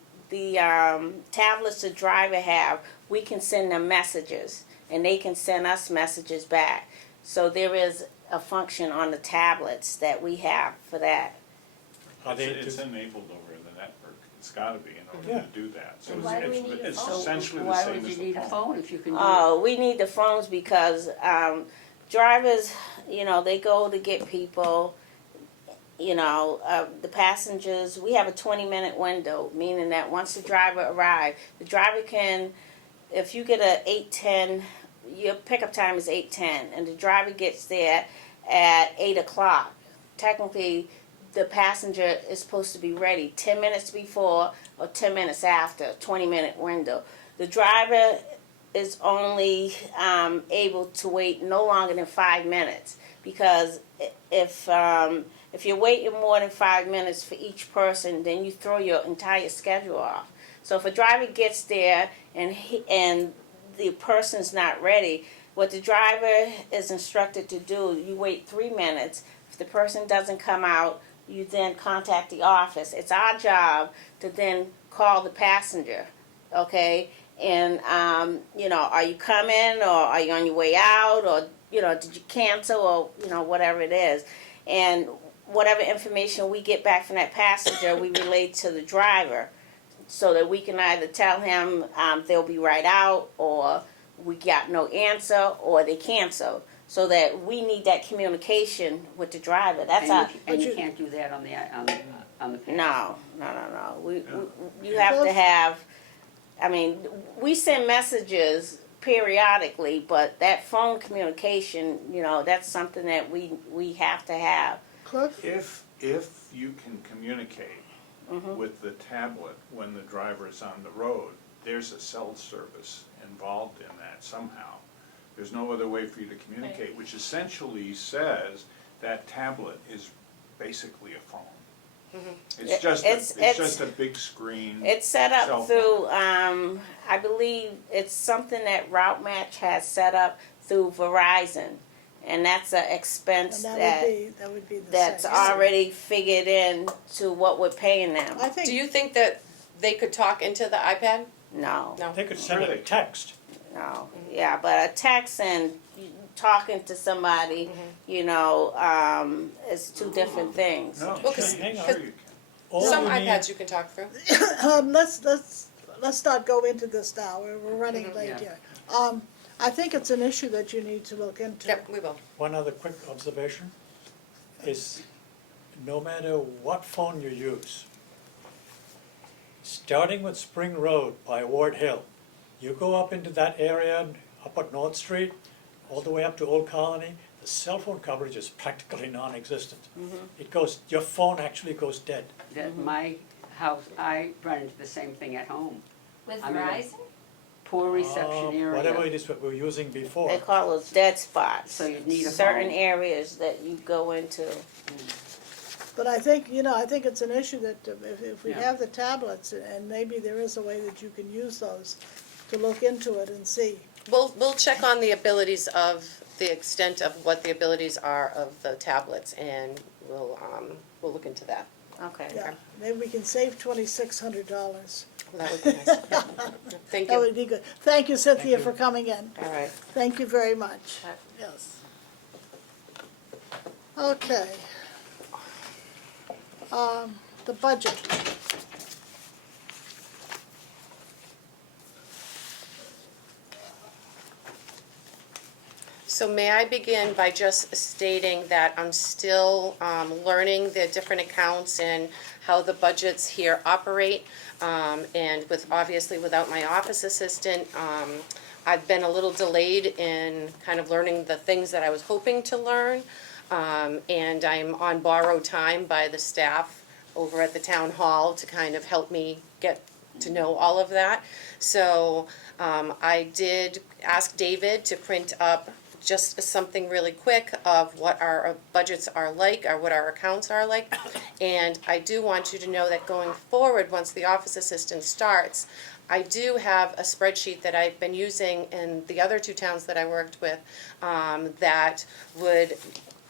tablets the driver have, we can send them messages, and they can send us messages back. So there is a function on the tablets that we have for that. Are they It's do- enabled over the network, it's gotta be in order Yeah. to do that. So Then it's- why do we it's- need a it's phone? essentially the Why same would as you the need a phone. phone if you can do it? Oh, we need the phones because drivers, you know, they go to get people. You know, the passengers. We have a 20-minute window, meaning that once the driver arrives, the driver can, if you get a 8:10, your pickup time is 8:10, and the driver gets there at 8 o'clock. Technically, the passenger is supposed to be ready 10 minutes before or 10 minutes after, a 20-minute window. The driver is only able to wait no longer than 5 minutes, because if you're waiting more than 5 minutes for each person, then you throw your entire schedule off. So if a driver gets there and the person's not ready, what the driver is instructed to do, you wait 3 minutes. If the person doesn't come out, you then contact the office. It's our job to then call the passenger, okay? And, you know, are you coming, or are you on your way out, or, you know, did you cancel, or, you know, whatever it is. And whatever information we get back from that passenger, we relay to the driver, so that we can either tell him they'll be right out, or we got no answer, or they cancel. so that we need that communication with the driver. That's our, And you can't do that on the pad? no. You have to have, I mean, we send messages periodically, but that phone communication, you know, that's something that we have to have. Cliff? If you can communicate with the tablet when the driver is on the road, there's a cell service involved in that somehow. There's no other way for you to communicate, which essentially says that tablet is basically a phone. It's just It's a big screen. It's set cell up phone. through, I believe it's something that Route Match has set up through Verizon. And that's an expense And that would be the that's same. already figured in to what we're paying them. I think. Do you think that they could talk into the iPad? No, No. They could send a Really? text. no, yeah, but a text and talking to somebody, you know, is two different things. No, Well, 'cause- hang on. sure you can. All Some we need- iPads you can talk through. Let's not go into this now, we're running late Yeah. here. I think it's an issue that you need to look into. Yep, we will. One other quick observation is no matter what phone you use, starting with Spring Road by Ward Hill, you go up into that area, up at North Street, all the way up to Old Colony, the cell phone coverage is practically non-existent. It goes, your phone actually goes dead. That my house, I run into the same thing at home. With I mean, Verizon? Poor reception Whatever area, it is what we were using before. They call those dead spots. so you need a Certain phone. areas that you go into. But I think, I think it's an issue that if we Yeah. have the tablets, and maybe there is a way that you can use those to look into it and see. We'll check on the abilities of, the extent of what the abilities are of the tablets, and we'll look into that. Okay. Yeah, maybe we can save $2,600. That would be nice. Thank That you. would be good. Thank you, Cynthia, Thank you. for coming in. All right. Thank you very much. Yes. Okay. The budget. So may I begin by just stating that I'm still learning the different accounts and how the budgets here operate. And with, obviously without my office assistant, I've been a little delayed in kind of learning the things that I was hoping to learn. And I'm on borrowed time by the staff over at the town hall to kind of help me get to know all of that. So I did ask David to print up just something really quick of what our budgets are like, or what our accounts are like. And I do want you to know that going forward, once the office assistant starts, I do have a spreadsheet that I've been using in the other two towns that I worked with, that would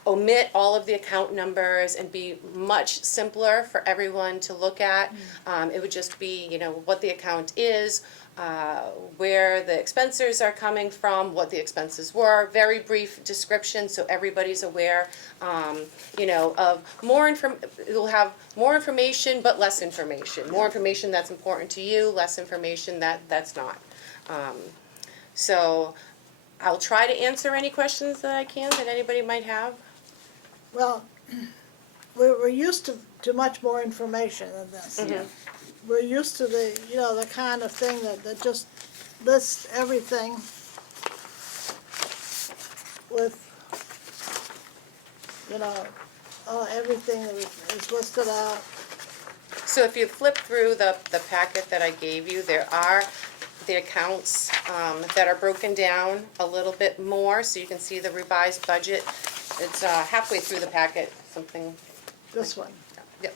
omit all of the account numbers and be much simpler for everyone to look at. It would just be, what the account is, where the expenses are coming from, what the expenses were, very brief description so everybody's aware, of it'll have more information but less information. More information that's important to you, less information that's not. So I'll try to answer any questions that I can that anybody might have. Well, we're used to much more information than this. We're used to the kind of thing that just lists everything with, everything that is listed out. So if you flip through the packet that I gave you, there are the accounts that are broken down a little bit more, so you can see the revised budget. It's halfway through the packet, something, This one. yep.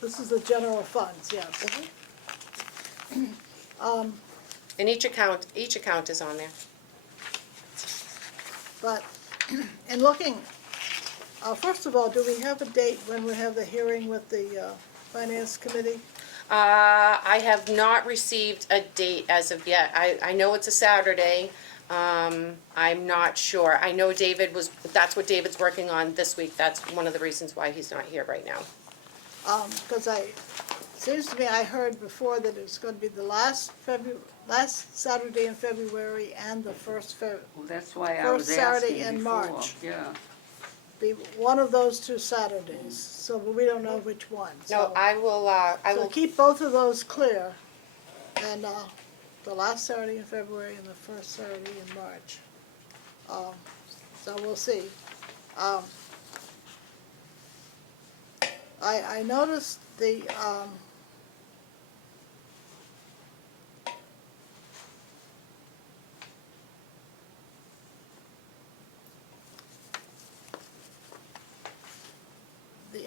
This is the general funds, yes. And each account is on there. But in looking, first of all, do we have a date when we have the hearing with the Finance Committee? I have not received a date as of yet. I know it's a Saturday. I'm not sure. I know that's what David's working on this week. That's one of the reasons why he's not here right now. Because seems to me I heard before that it's gonna be the last Saturday in February and the first Well, that's why I First was Saturday asking in before. March. Yeah. be one of those two Saturdays, so but we don't know which one, No, so. I So will, keep both of those clear, and, the last Saturday in February and the first Saturday in March. So we'll see. I noticed the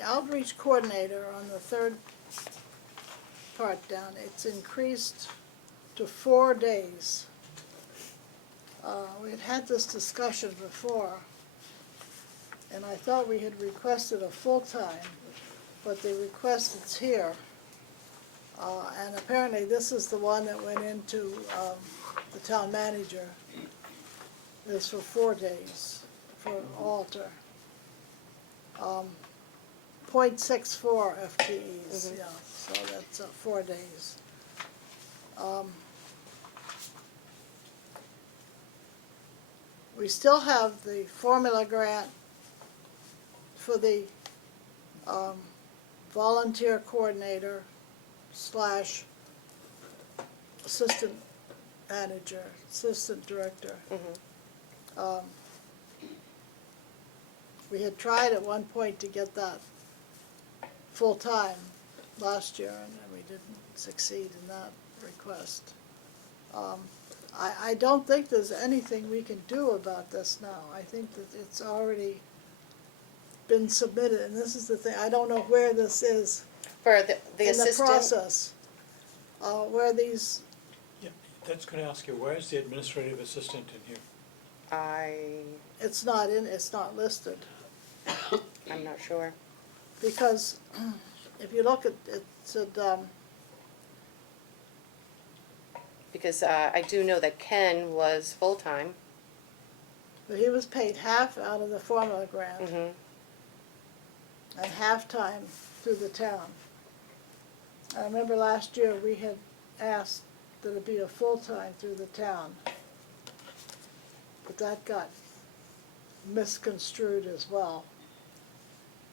outreach coordinator on the third part down, it's increased to 4 days. We had had this discussion before, and I thought we had requested a full-time, but the request is here. And apparently this is the one that went into the town manager. It's for 4 days for Alter. 0.64 FTEs, yeah, so that's 4 days. We still have the formula grant for the volunteer coordinator / assistant manager, assistant director. We had tried at one point to get that full-time last year, and we didn't succeed in that request. I don't think there's anything we can do about this now. I think that it's already been submitted, and this is the thing, I don't know where this is for the in the assistant. process. Where these, Yeah, that's gonna ask you, where's the administrative assistant in here? it's not listed, I'm not sure. because if you look at, it said, Because I do know that Ken was full-time. but he was paid half out of the formula grant Mhm. and half-time through the town. I remember last year we had asked that it be a full-time through the town, but that got misconstrued as well.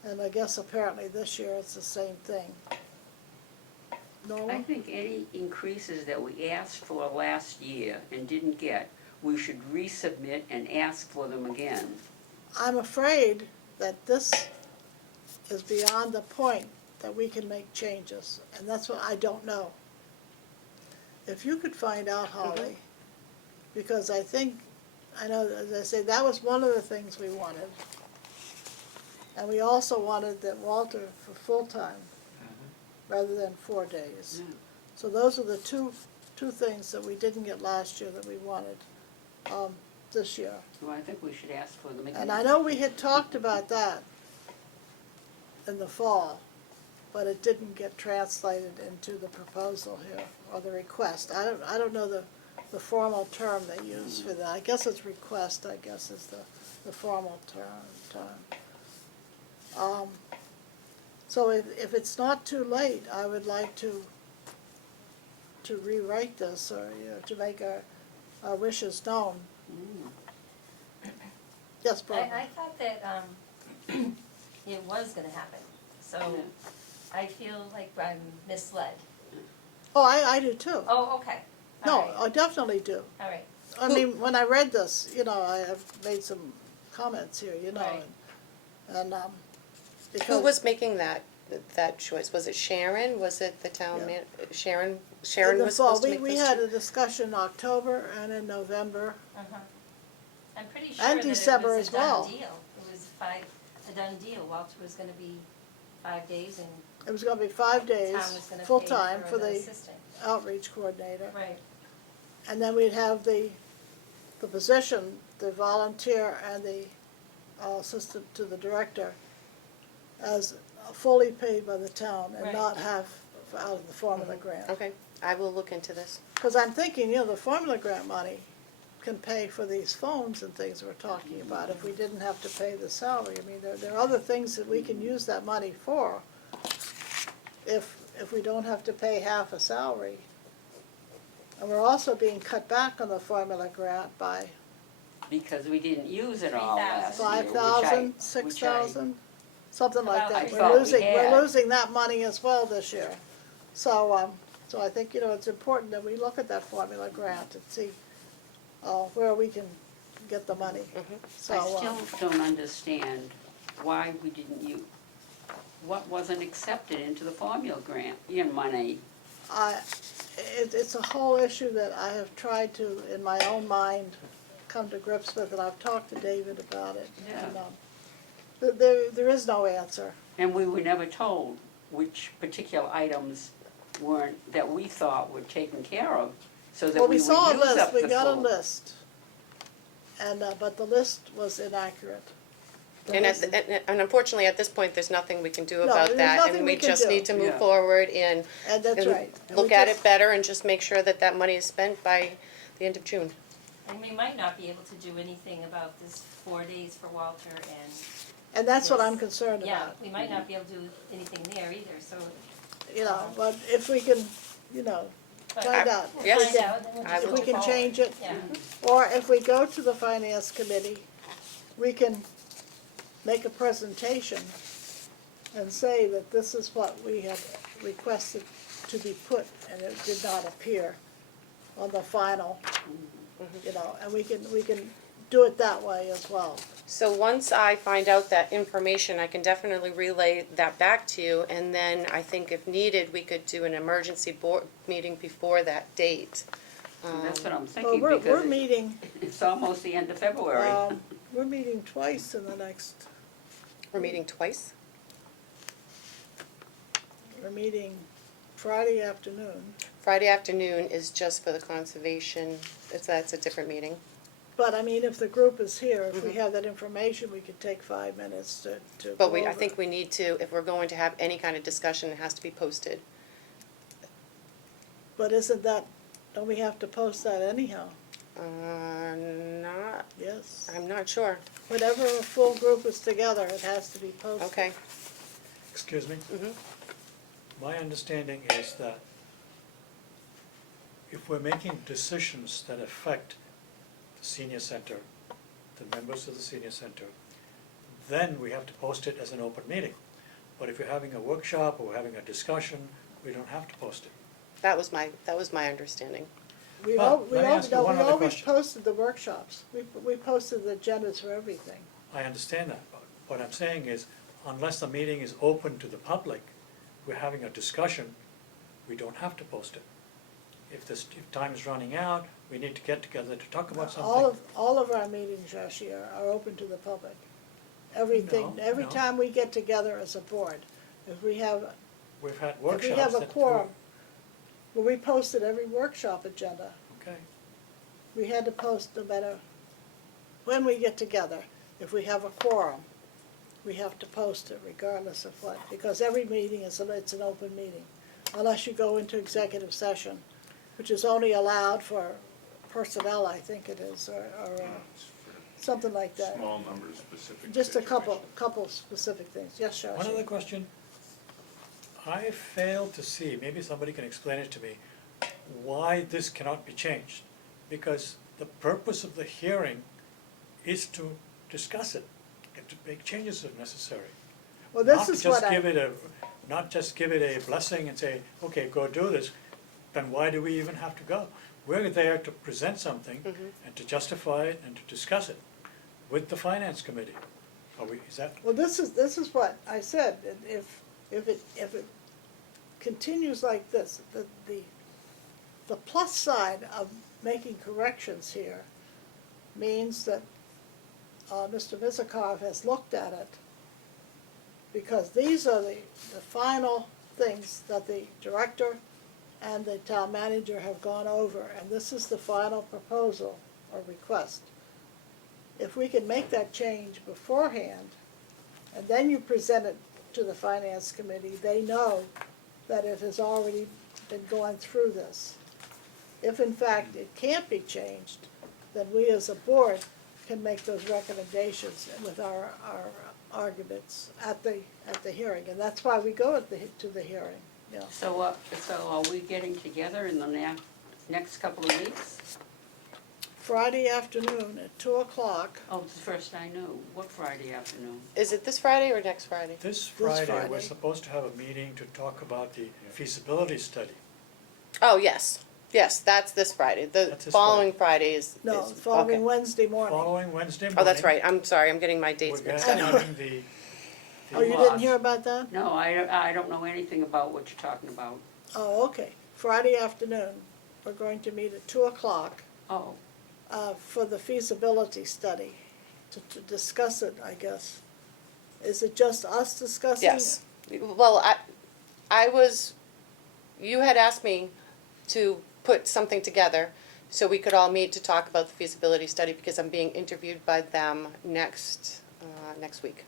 And I guess apparently this year it's the same thing. I Norma? think any increases that we asked for last year and didn't get, we should resubmit and ask for them again. I'm afraid that this is beyond the point that we can make changes, and that's what I don't know. If you could find out, Holly, because I know, as I say, that was one of the things we wanted. And we also wanted that Walter for full-time, rather than 4 days. Yeah. So those are the two things that we didn't get last year that we wanted, this year. So I think we should ask for them again. And I know we had talked about that in the fall, but it didn't get translated into the proposal here, or the request. I don't know the formal term they use for that. I guess it's request, I guess is the formal term. So if it's not too late, I would like to rewrite this, or, to make our wishes known. Yes, Barbara? I thought that, it was gonna happen, so I feel like I'm misled. Oh, I do too. Oh, okay. No, All right. I definitely do. All right. I mean, when I read this, I have made some comments here, Right. and Who because. was making that choice? Was it Sharon? Was it the town Yeah. man? Sharon in the was fall, supposed to make we this had choice? a discussion in October and in November. Uh-huh. I'm pretty sure And that it December was as a done well. deal. It was a done deal. Walter was gonna be 5 days and It was gonna be 5 days, town was gonna pay full-time for for the the assistant. outreach coordinator. Right. And then we'd have the position, the volunteer and the assistant to the director, as fully paid by the town and Right. not half out of the formula grant. Okay, I will look into this. Because I'm thinking, the formula grant money can pay for these phones and things we're talking about if we didn't have to pay the salary. I mean, there are other things that we can use that money for if if we don't have to pay half a salary. And we're also being cut back on the formula grant by Because we didn't use it all last year, 5,000, 6,000, something like About that. I We're thought we losing, we're had. losing that money as well this year. So, so I think, it's important that we look at that formula grant and see, where we can get the money. So, I still don't understand why we didn't use, what wasn't accepted into the formula grant, money. it's a whole issue that I have tried to, in my own mind, come to grips with, and I've talked to David about it. Yeah. And, there is no answer. And we were never told which particular items weren't, that we thought were taken care of, so that Well, we we would saw a use list, up the we got a full. list. And, but the list was inaccurate. The And, list- and unfortunately, at this point, there's nothing we can do No, about there's that. nothing And we we can just do. need to move Yeah. forward and And that's right. And look we at just- it better and just make sure that that money is spent by the end of June. And we might not be able to do anything about this 4 days for Walter and, And that's what Yes. I'm concerned yeah, about, we might not be able to do anything there either, so. but if we can, but find out. We'll Yes. find out, and then we'll I just If will. we go can forward. change it, Yeah, or if we go to the finance committee, we can make a presentation and say that this is what we had requested to be put, and it did not appear on the final, and we can do it that way as well. So once I find out that information, I can definitely relay that back to you. And then I think if needed, we could do an emergency board meeting before that date. And that's what I'm Well, thinking, we're because meeting, it's almost the end of February. we're meeting twice in the next, We're meeting twice? we're meeting Friday afternoon. Friday afternoon is just for the conservation, that's a different meeting. But I mean, if the group is here, if we have that information, we could take 5 minutes to go But I over think it. we need to, if we're going to have any kind of discussion, it has to be posted. But isn't that, don't we have to post that anyhow? Not, Yes. I'm not sure. Whenever a full group is together, it has to be posted. Okay. Excuse me? My understanding is that if we're making decisions that affect the senior center, the members of the senior center, then we have to post it as an open meeting. But if we're having a workshop or we're having a discussion, we don't have to post it. That was my understanding. We Well, al- we let me al- ask you no, one we other always question. posted the workshops. We posted the agendas for everything. I understand that, but what I'm saying is, unless the meeting is open to the public, we're having a discussion, we don't have to post it. If time is running out, we need to get together to talk about something. All of our meetings, Joshi, are open to the public. Everything, No, every no. time we get together as a board, if we have, We've had if we workshops have a that quorum, well, we posted every workshop agenda. Okay, We had to post no matter when we get together. If we have a quorum, we have to post it regardless of what, because every meeting it's an open meeting. Unless you go into executive session, which is only allowed for personnel, I think it is, or It's for something like that. Small number of specific Just a couple situations. specific things. Yes, Shashi? one other question. I failed to see, maybe somebody can explain it to me, why this cannot be changed. Because the purpose of the hearing is to discuss it, and to make changes if necessary. Well, this is what Not just give it a blessing and say, okay, go do this, then why do we even have to go? We're there to present something and to justify it and to discuss it with the finance committee. Are we, is that, Well, this is what I said, if it continues like this, the plus side of making corrections here means that Mr. Vizikov has looked at it, because these are the final things that the director and the town manager have gone over, and this is the final proposal or request. If we can make that change beforehand, and then you present it to the finance committee, they know that it has already been going through this. If in fact it can't be changed, then we as a board can make those recommendations with our arguments at the hearing, and that's why we go to the hearing. yeah. So are we getting together in the next couple of weeks? Friday afternoon at 2:00. Oh, it's the first I knew. What Friday afternoon? Is it this Friday or next Friday? This Friday, we're Friday. supposed to have a meeting to talk about the feasibility study. Oh, yes, yes, that's this Friday. The That's this following Friday is. No, is- the following okay. Wednesday morning. Following Wednesday morning. Oh, that's right, I'm sorry, I'm getting my We're dates mixed gonna up. be having the. Oh, you didn't hear about that? No, I don't know anything about what you're talking about. Oh, okay. Friday afternoon, we're going to meet at 2:00 Oh, for the feasibility study, to discuss it, I guess. Is it just us discussing? Yes, well, you had asked me to put something together so we could all meet to talk about the feasibility study because I'm being interviewed by them next week.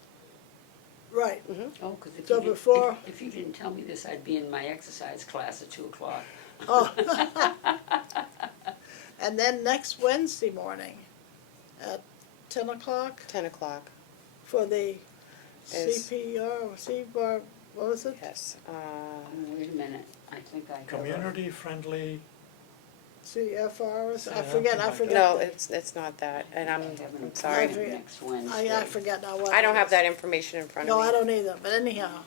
Right. oh, because if So you didn't, before- if you didn't tell me this, I'd be in my exercise class at 2:00. Oh. And then next Wednesday morning at 10:00 10:00, for the Is- CPR, what was it? yes. Wait a minute, I think I have a- Community-friendly, CFR, I Something forget. like that. No, it's not that, and I I'm have an I'm sorry. appointment next Wednesday. I forget now what. I don't it have is. that information in front of No, me. I don't either, but anyhow,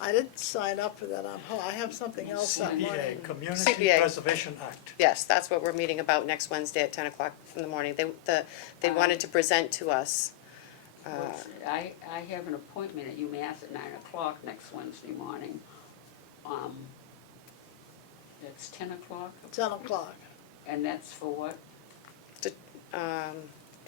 I didn't sign up for that, I have something else that CPA, morning. Community CPA. Preservation Act. Yes, that's what we're meeting about next Wednesday at 10:00 in the morning. They wanted to present to us. Well, I have an appointment at UMass at 9:00 next Wednesday morning. It's 10:00, 10:00. and that's for what?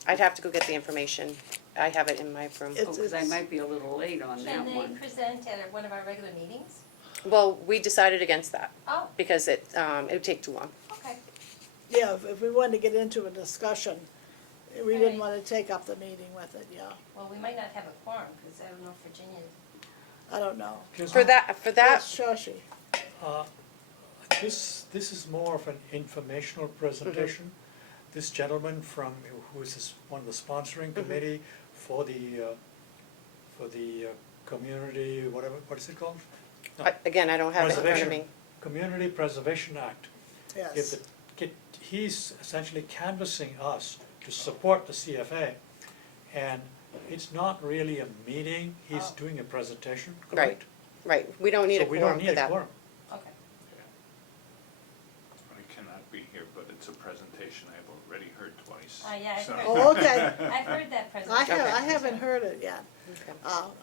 I'd have to go get the information. I have it in my room. It's- Oh, because I might be a little late on that Can they one. present at one of our regular meetings? Well, we decided against that Oh, because it would take too long. okay. Yeah, if we wanted to get into a discussion, we didn't Right. want to take up the meeting with it, yeah. Well, we might not have a quorum, because I don't know if Virginia, I don't know. Here's For one. that, Yes, Shashi. This is more of an informational presentation. This gentleman who is one of the sponsoring committee for the community, what is it called? No, again, I don't have it in front of Preservation, me. Community Preservation Act. Yes. He's essentially canvassing us to support the CFA, and it's not really a meeting, he's Oh. doing a presentation, Right. correct? Right, we don't need a So we quorum don't for need a that. quorum. okay. I cannot be here, but it's a presentation I've already heard twice. Yeah, I've so- heard. Oh, okay. I've heard that I presentation. haven't heard it yet. Okay.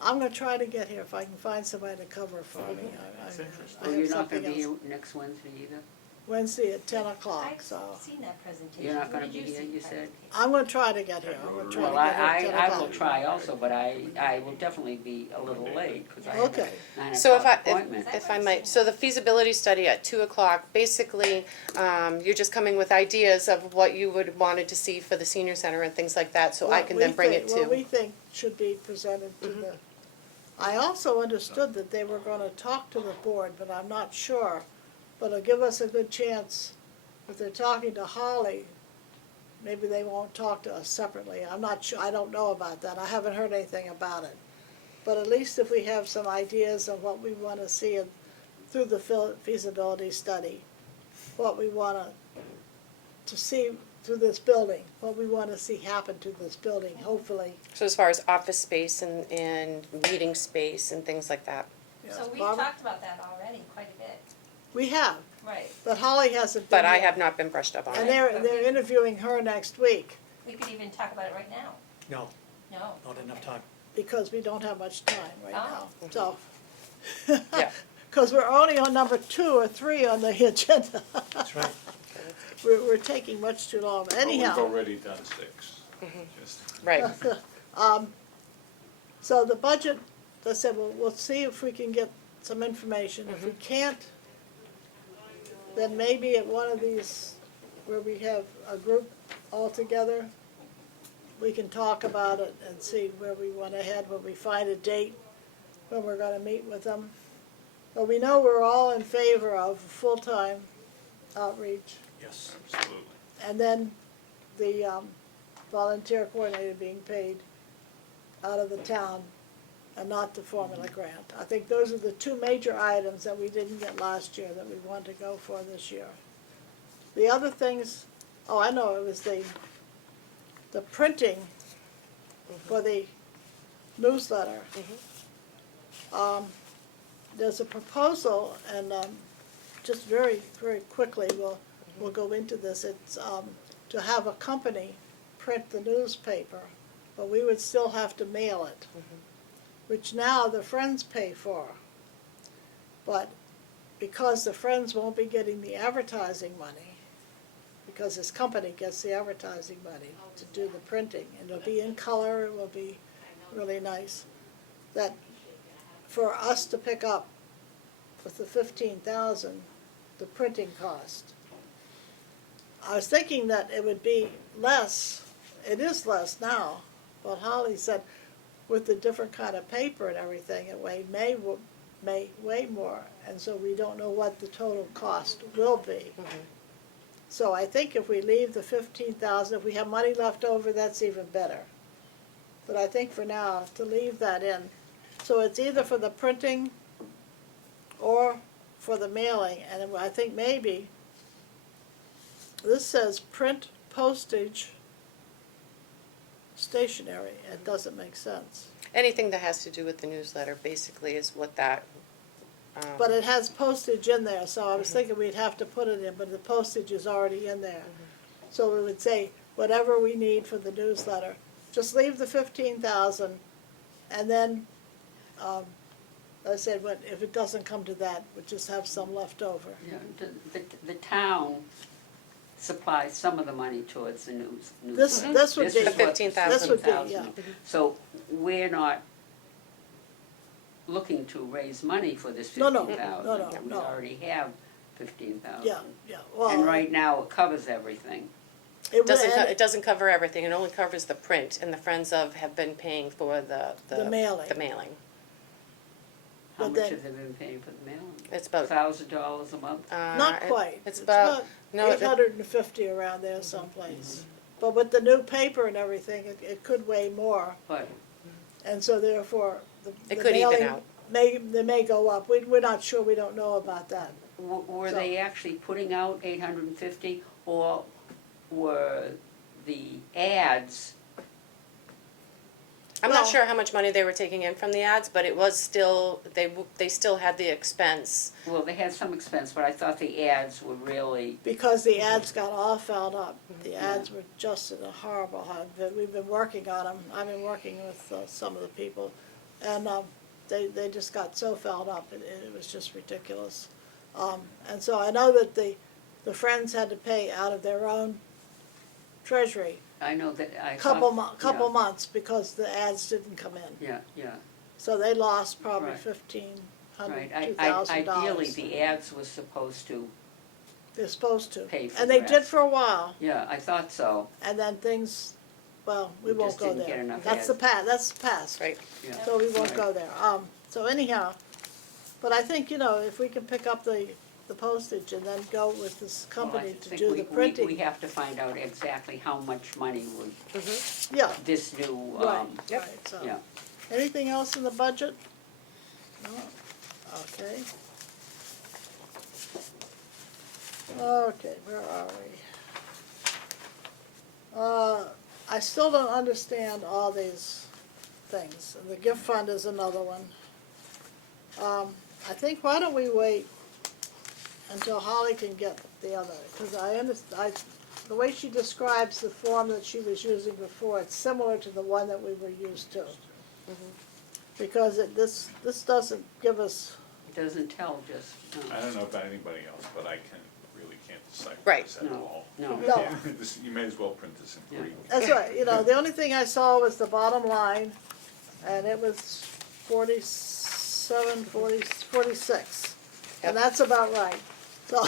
I'm gonna try to get here if I can find somebody to cover for me. That's interesting. I Oh, have you're not gonna something be else. here next Wednesday either? Wednesday at 10:00, I've so seen that presentation. You're not Where gonna did be here, see you the said? presentation? I'm gonna try to get here. I'm gonna try to Well, get here at 10 I o'clock. will try also, but I will definitely be a little late, because I have a Okay. 9 So o'clock appointment. if I might, so the feasibility study at 2:00, basically, you're just coming with ideas of what you would wanted to see for the senior center and things like that, so I What can we then bring think- it What we to. think should be presented to the, I also understood that they were gonna talk to the board, but I'm not sure. But it'll give us a good chance, if they're talking to Holly, maybe they won't talk to us separately. I'm not sure, I don't know about that, I haven't heard anything about it. But at least if we have some ideas of what we wanna see through the feasibility study, what we wanna to see through this building, what we wanna see happen to this building, hopefully. So as far as office space and meeting space and things like that. Yes, So we Barbara? talked about that already quite a bit. We have, Right. but Holly hasn't been But I yet. have not been brushed up on And it. they're interviewing her next week, We could even talk about it right now. No, No. not enough time. because we don't have much time right now, Oh. so. Yeah. Cause we're only on number 2 or 3 on the agenda. That's right. We're taking much too long, but But We've anyhow. already done 6. Just- Right, So the budget, I said, we'll see if we can get some information. If we can't, then maybe at one of these, where we have a group all together, we can talk about it and see where we want to head when we find a date, when we're gonna meet with them. But we know we're all in favor of full-time outreach, Yes. Absolutely. and then the volunteer coordinator being paid out of the town and not the formula grant. I think those are the two major items that we didn't get last year that we want to go for this year. The other things, oh, I know, it was the printing for the newsletter. There's a proposal, and just very, very quickly, we'll go into this. It's to have a company print the newspaper, but we would still have to mail it, which now the Friends pay for. But because the Friends won't be getting the advertising money, because this company gets the advertising money to do the printing, and it'll be in color, it will be really nice, that for us to pick up with the 15,000, the printing cost. I was thinking that it would be less, it is less now, but Holly said with the different kind of paper and everything, it may weigh more, and so we don't know what the total cost will be. So I think if we leave the 15,000, if we have money left over, that's even better. But I think for now, to leave that in, so it's either for the printing or for the mailing, and I think maybe, this says print, postage, stationery, it doesn't make sense. Anything that has to do with the newsletter basically is what that, But it has postage in there, so I was thinking we'd have to put it in, but the postage is already in there. So we would say, whatever we need for the newsletter, just leave the 15,000, and then, I said, if it doesn't come to that, we'll just have some left over. Yeah, the town supplies some of the money towards the This newsletter. this would This be, is The what- 15,000. this would be, 15,000. yeah. So we're not looking to raise money for this No, no, 15,000. no, no, We no. already have 15,000. Yeah, well. And right now, it covers everything. it would- it doesn't cover everything, it only covers the print, and the Friends of have been paying for The mailing. The mailing. How But much then- have they been paying for the mailing? It's about, $1,000 a month? Not quite. It's about, no, it- 850 around there someplace. But with the new paper and everything, it could weigh more, But and so therefore, the It could even mailing out. they may go up. We're not sure, we don't know about that. were So- they actually putting out 850, or were the ads, I'm Well- not sure how much money they were taking in from the ads, but it was still, they still had the expense. well, they had some expense, but I thought the ads were really, Because the ads got all fouled up. The ads were just in a horrible hug. We've been working on them. I've been working with some of the people, and they just got so fouled up. It was just ridiculous. And so I know that the Friends had to pay out of their own treasury I know that I couple thought. months because the ads didn't come in. Yeah, yeah, So they lost probably Right. $1,500, right. $2,000. Ideally, the ads was supposed to, They're supposed to. pay for And the they did rest. for a while. yeah, I thought so, And then things, well, we We won't just go didn't there. get enough That's the ads. past, that's the past. Right. yeah. So we won't Right. go there. So anyhow, but I think, if we can pick up the postage and then go with this Well, I company to think do we- the printing. We have to find out exactly how much money would Yeah, this new, right, right, so. yeah. Anything else in the budget? No? Okay. Okay, where are we? I still don't understand all these things. The gift fund is another one. I think, why don't we wait until Holly can get the other, because the way she describes the form that she was using before, it's similar to the one that we were used to. Because this doesn't give us, It doesn't tell just, I don't know about anybody else, but I really can't decipher Right. this at No, all. no. No. Yeah, you may as well print this in Yeah. Greek. that's right, the only thing I saw was the bottom line, and it was 46, and that's about right, so.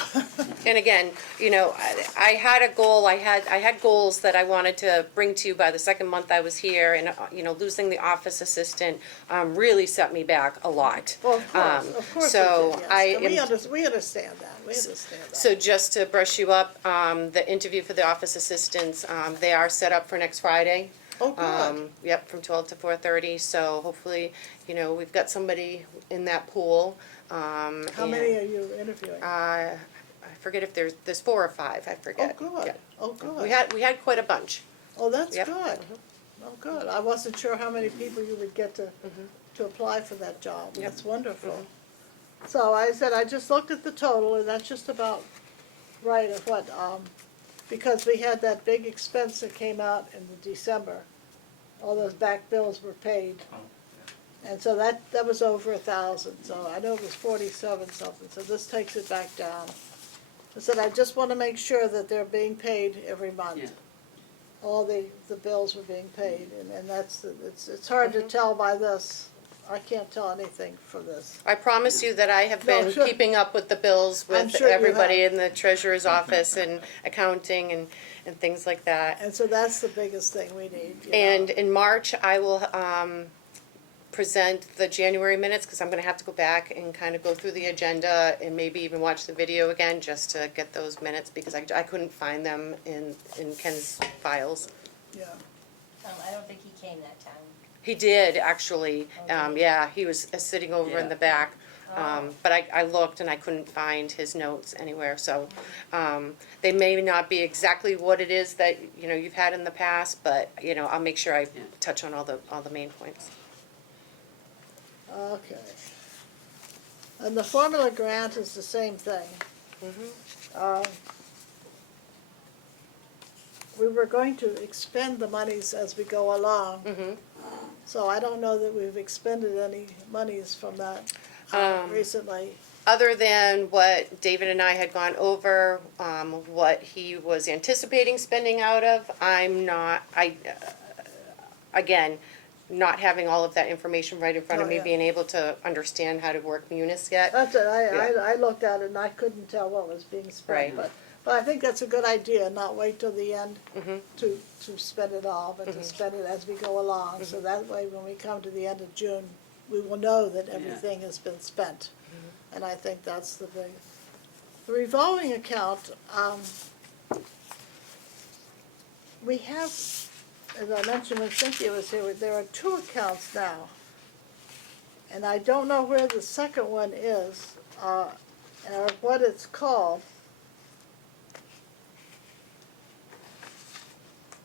And again, I had a goal, I had goals that I wanted to bring to you by the second month I was here, and, losing the office assistant, really set me back a lot. Well, of course so it did, I yes, and am- we understand that, we understand that. So just to brush you up, the interview for the office assistants, they are set up for next Friday. Oh, good. Yep, from 12 to 4:30, so hopefully, we've got somebody in that pool. How many are you interviewing? I forget if there's 4 or 5, I Oh, forget. good, Yeah. oh, good. We had quite a bunch. Oh, that's Yep. good. Oh, good. I wasn't sure how many people you would get to apply for that job. Yep. That's wonderful. So I said, I just looked at the total, and that's just about right of what, because we had that big expense that came out in December. All those back bills were paid. And so that was over 1,000, so I know it was 47 something, so this takes it back down. I said, I just wanna make sure that they're being paid every month. Yeah. All the bills were being paid, and it's hard to tell by this. I can't tell anything from this. I promise you that I have No, been sure. keeping up with the bills I'm with sure you everybody have. in the treasurer's office and accounting and things like that. And so that's the biggest thing we need, you know. And in March, I will present the January minutes, because I'm gonna have to go back and kind of go through the agenda and maybe even watch the video again, just to get those minutes, because I couldn't find them in Ken's files. Yeah. I don't think he came that time. He did, actually, Okay. yeah, he was sitting over in Yeah. the back. Oh. But I looked and I couldn't find his notes anywhere, so, they may not be exactly what it is that, you've had in the past, but, I'll make sure I Yeah. touch on all the main points. Okay. And the formula grant is the same thing. We were going to expend the monies as we go along. So I don't know that we've expended any monies from that recently. Other than what David and I had gone over, what he was anticipating spending out of, again, not having all of that information right in front of Oh, me, yeah. being able to understand how to work Munis yet. That's it, Yeah. I looked at it and I couldn't tell what was being spent, Right. but I think that's a good idea, not wait till the end Mm-hmm. to spend it all, but to spend it as we go along, so that way when we come to the end of June, we will know that everything has been spent. And I think that's the big, the revolving account, we have, as I mentioned when Cynthia was here, there are 2 accounts now. And I don't know where the second one is, or what it's called.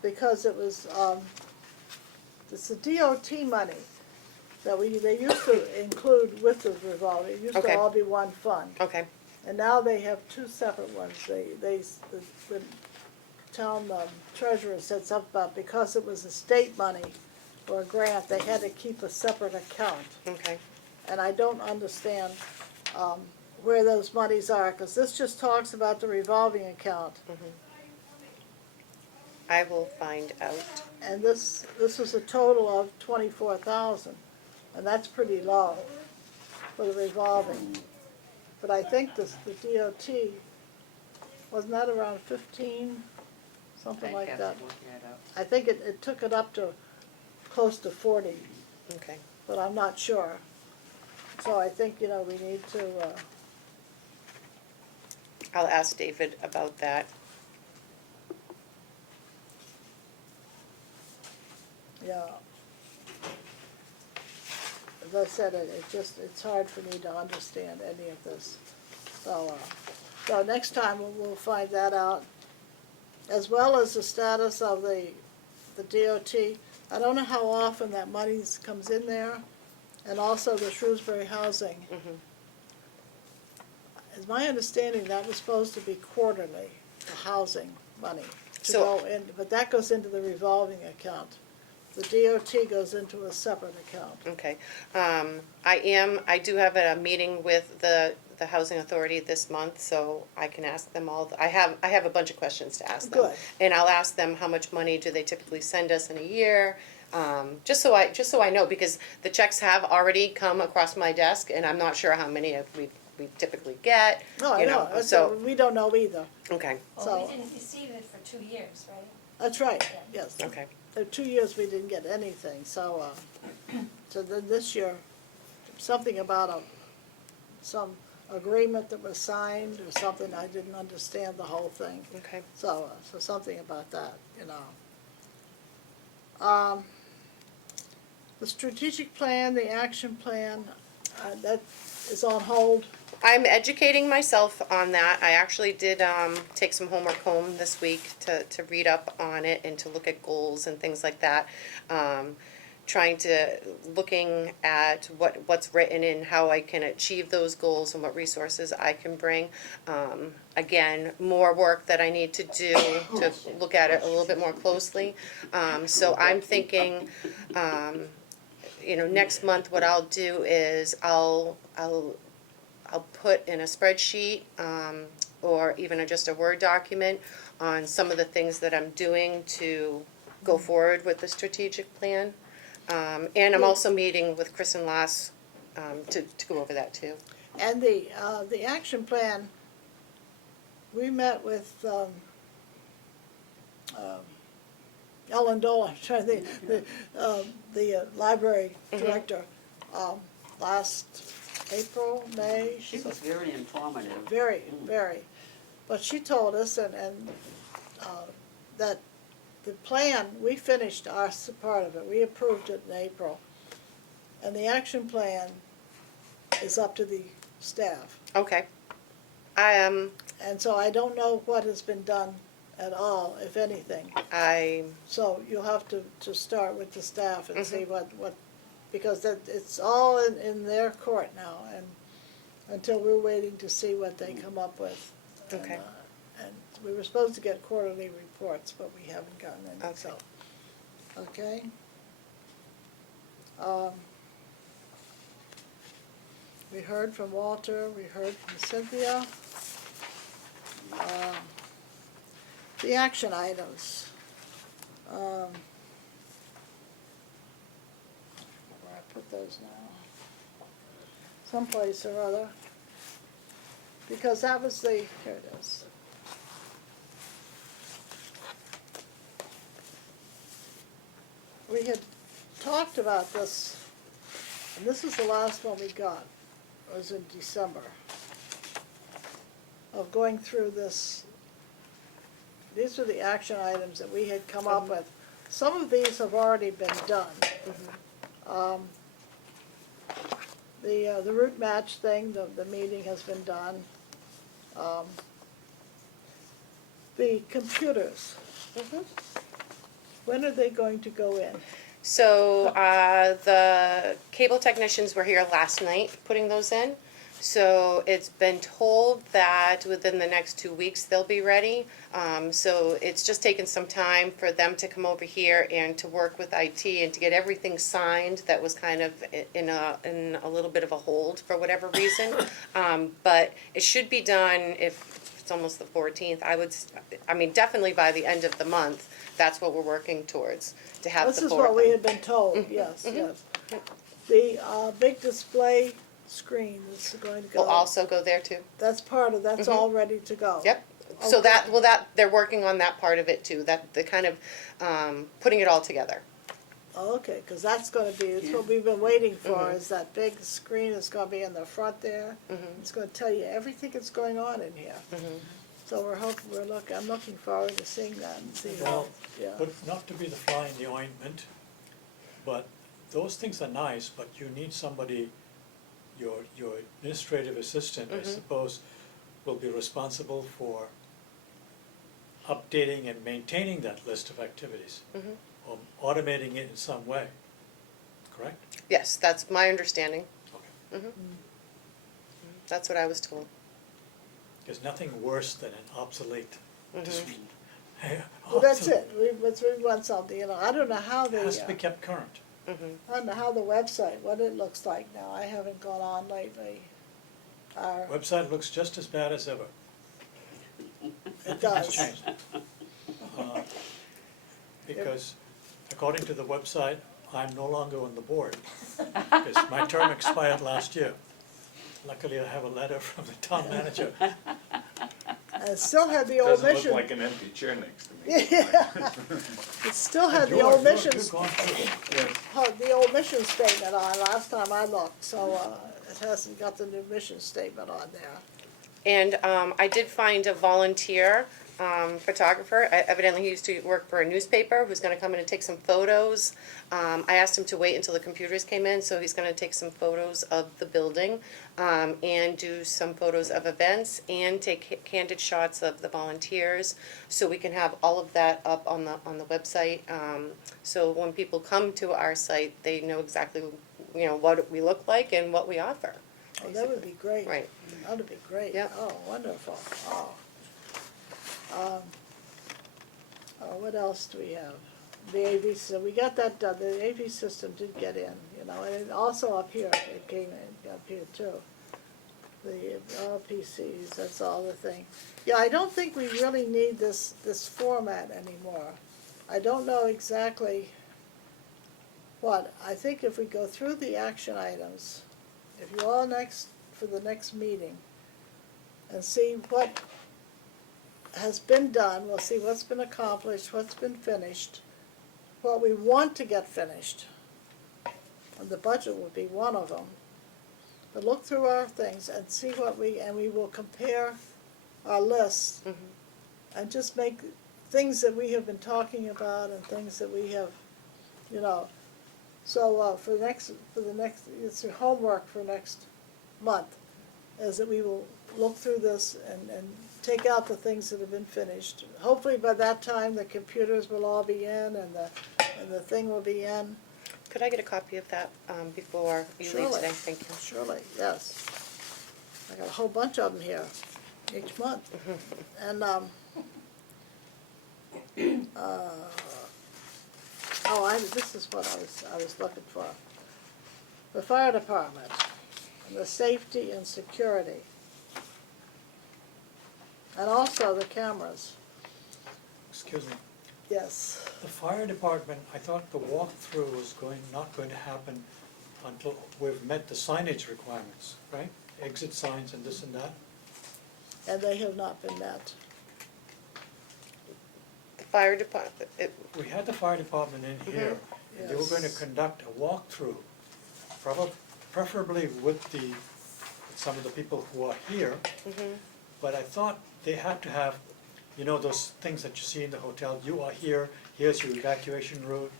Because it was, it's the DOT money that they used to include with the revolving. It used Okay. to all be one fund. Okay, And now they have 2 separate ones. The town treasurer said something about because it was a state money or a grant, they had to keep a separate account. okay. And I don't understand where those monies are, because this just talks about the revolving account. I will find out. And this was a total of 24,000, and that's pretty low for the revolving. But I think the DOT, wasn't that around 15, something like that? I think it took it up to close to 40, Okay. but I'm not sure. So I think, we need to, I'll ask David about that. yeah. As I said, it's hard for me to understand any of this. So next time we'll find that out, as well as the status of the DOT. I don't know how often that money comes in there, and also the Shrewsbury housing. As my understanding, that was supposed to be quarterly, the housing money to So- go in, but that goes into the revolving account. The DOT goes into a separate account. Okay. I do have a meeting with the Housing Authority this month, so I can ask them all, I have a bunch of questions to ask them. Good. And I'll ask them how much money do they typically send us in a year, just so I know, because the checks have already come across my desk, and I'm not sure how many we typically get, No, I you know, know, so, we don't know either. okay, Well, So- we didn't receive it for 2 years, right? That's right, yes. okay. The 2 years we didn't get anything, so, so then this year, something about some agreement that was signed or something, I didn't understand the whole thing. Okay. So something about that, The strategic plan, the action plan, that is on hold. I'm educating myself on that. I actually did take some homework home this week to read up on it and to look at goals and things like that. Looking at what's written and how I can achieve those goals and what resources I can bring. Again, more work that I need to do to look at it a little bit more closely. So I'm thinking, next month what I'll do is I'll put in a spreadsheet or even just a Word document on some of the things that I'm doing to go forward with the strategic plan. And I'm also meeting with Chris and Lass to go over that too. And the action plan, we met with Ellen Dole, I'm trying to think, the library director, last April, May. She was very informative. Very, very. But she told us that the plan, we finished our part of it, we approved it in April. And the action plan is up to the staff. Okay. I And so I don't know what has been done at all, if anything. So you'll have to start with the staff and see what, because it's all in their court now, and until we're waiting to see what they come up with. Okay. And we were supposed to get quarterly reports, but we haven't gotten any, Okay. so. Okay? We heard from Walter, we heard from Cynthia. The action items. Where I put those now? Someplace or other. Because that was here it is. We had talked about this, and this is the last one we got, it was in December, of going through this. These are the action items that we had come up with. Some of these have already been done. The route match thing, the meeting has been done. The computers, when are they going to go in? So the cable technicians were here last night putting those in. So it's been told that within the next 2 weeks they'll be ready. So it's just taken some time for them to come over here and to work with IT and to get everything signed that was kind of in a little bit of a hold for whatever reason. But it should be done if it's almost the 14th. Definitely by the end of the month. That's what we're working towards, to have the This is board. what we had been told, yes, yes. The big display screen is going to go. Will also go there too. That's all ready to go. Yep. So Okay. they're working on that part of it too, that the kind of, putting it all together. Oh, okay, because it's what we've been waiting for, is that big screen is gonna be in the front there. It's gonna tell you everything that's going on in here. So I'm looking forward to seeing that and see how, Well, yeah. but not to be the fly in the ointment, but those things are nice, but you need somebody, your administrative assistant, I suppose, will be responsible for updating and maintaining that list of activities, or automating it in some way, correct? Yes, that's my understanding. Okay. That's what I was told. There's nothing worse than an obsolete display. Well, that's it, we want something, I don't know how It has to be kept current. I don't know how the website, what it looks like now, I haven't gone on lately. Website looks just as bad as ever. It Nothing has does. changed. Because according to the website, I'm no longer on the board, because my term expired last year. Luckily, I have a letter from the town manager. It still had the old Doesn't look mission, like an empty chair next to me. it still had the You're- old you're- mission, you've gone through it. Yes. the old mission statement on, last time I looked, so, it hasn't got the new mission statement on there. And I did find a volunteer photographer. Evidently, he used to work for a newspaper who's going to come in and take some photos. I asked him to wait until the computers came in, so he's going to take some photos of the building and do some photos of events and take candid shots of the volunteers, so we can have all of that up on the website. So when people come to our site, they know exactly what we look like and what we offer. Oh, that would be great. Right. That would be great. Yep. Oh, wonderful. What else do we have? The AV, so we got that done. The AV system did get in, and also up here, it came in, up here too. The PCs, that's all the thing. Yeah, I don't think we really need this format anymore. I don't know exactly what. I think if we go through the action items, if you all for the next meeting, and see what has been done, we'll see what's been accomplished, what's been finished, what we want to get finished, and the budget will be one of them. But look through our things and see and we will compare our lists and just make things that we have been talking about and things that we have, So for the next, it's your homework for next month, is that we will look through this and take out the things that have been finished. Hopefully by that time, the computers will all be in and the thing will be in. Could I get a copy of that before you leave Surely. today? Thank you. Surely, yes. I got a whole bunch of them here, each month. And, this is what I was looking for. The fire department, and the safety and security. And also the cameras, Excuse me. yes. The fire department, I thought the walkthrough was not going to happen until we've met the signage requirements, right? Exit signs and this and that. And they have not been met. The fire department, We had the fire department in here, and they were going to Yes. conduct a walkthrough, preferably with some of the people who are here. But I thought they had to have, those things that you see in the hotel, you are here, here's your evacuation route,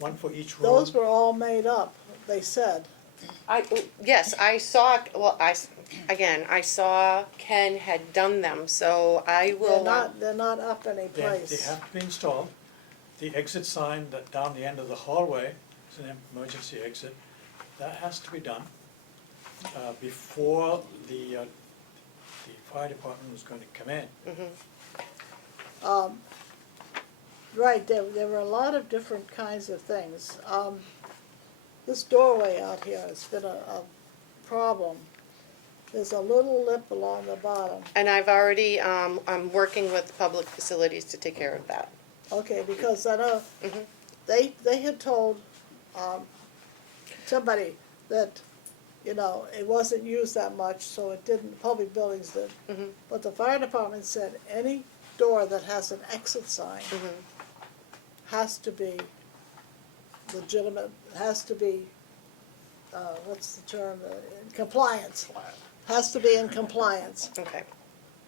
one for each room. Those were all made up, they said. yes, I saw, I saw Ken had done them, so I will. They're not up any They place. have to be installed. The exit sign that down the end of the hallway is an emergency exit. That has to be done before the fire department was going to come in. Right, there were a lot of different kinds of things. This doorway out here has been a problem. There's a little lip along the bottom. And I've already, I'm working with public facilities to take care of that. Okay, because I know they had told somebody that, it wasn't used that much, so it didn't, public buildings did. But the fire department said any door that has an exit sign has to be legitimate, has to be, what's the term, in compliance. Has to be in compliance. Okay.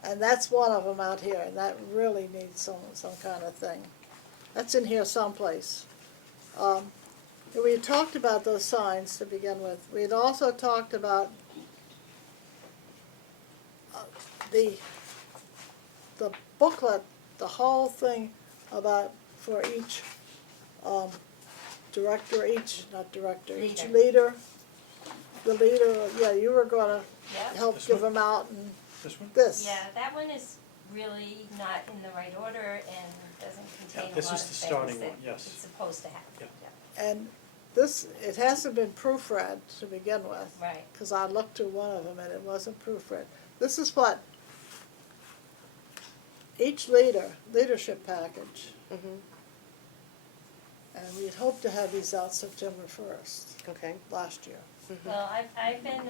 And that's one of them out here, and that really needs some kind of thing. That's in here someplace. We had talked about those signs to begin with. We had also talked about the booklet, the whole thing about for each director, each Leader. leader. The leader, yeah, you were gonna Yeah. help This give one? them out and This one? this. Yeah, that one is really not in the right order and doesn't contain a lot of this is the things starting that one, yes. it's supposed to have. Yeah. And this, it hasn't been proofread to begin with. Right. Because I looked through one of them and it wasn't proofread. This is what each leadership package. And we'd hoped to have these out September 1st, Okay. last year. Well, I've been,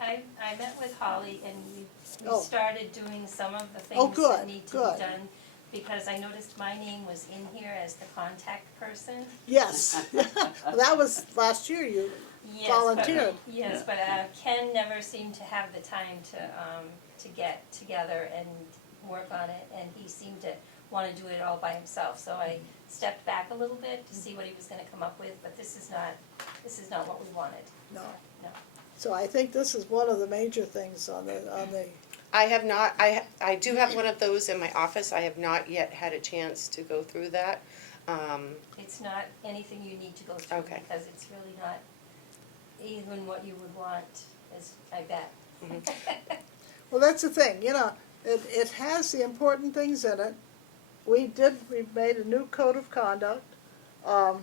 I met with Holly and we Oh. started doing some of the Oh, things good, that need to good. be done. Because I noticed my name was in here as the contact person. Yes, that was last year you Yes, volunteered. But, yes, but Ken never seemed to have the time to get together and work on it, and he seemed to wanna do it all by himself, so I stepped back a little bit to see what he was gonna come up with, but this is not what we wanted. No. No. So I think this is one of the major things on the, I have not, I do have one of those in my office, I have not yet had a chance to go through that. It's not anything you need to go through, Okay. because it's really not even what you would want, as I bet. well, that's the thing, you know, it has the important things in it. We made a new code of conduct. What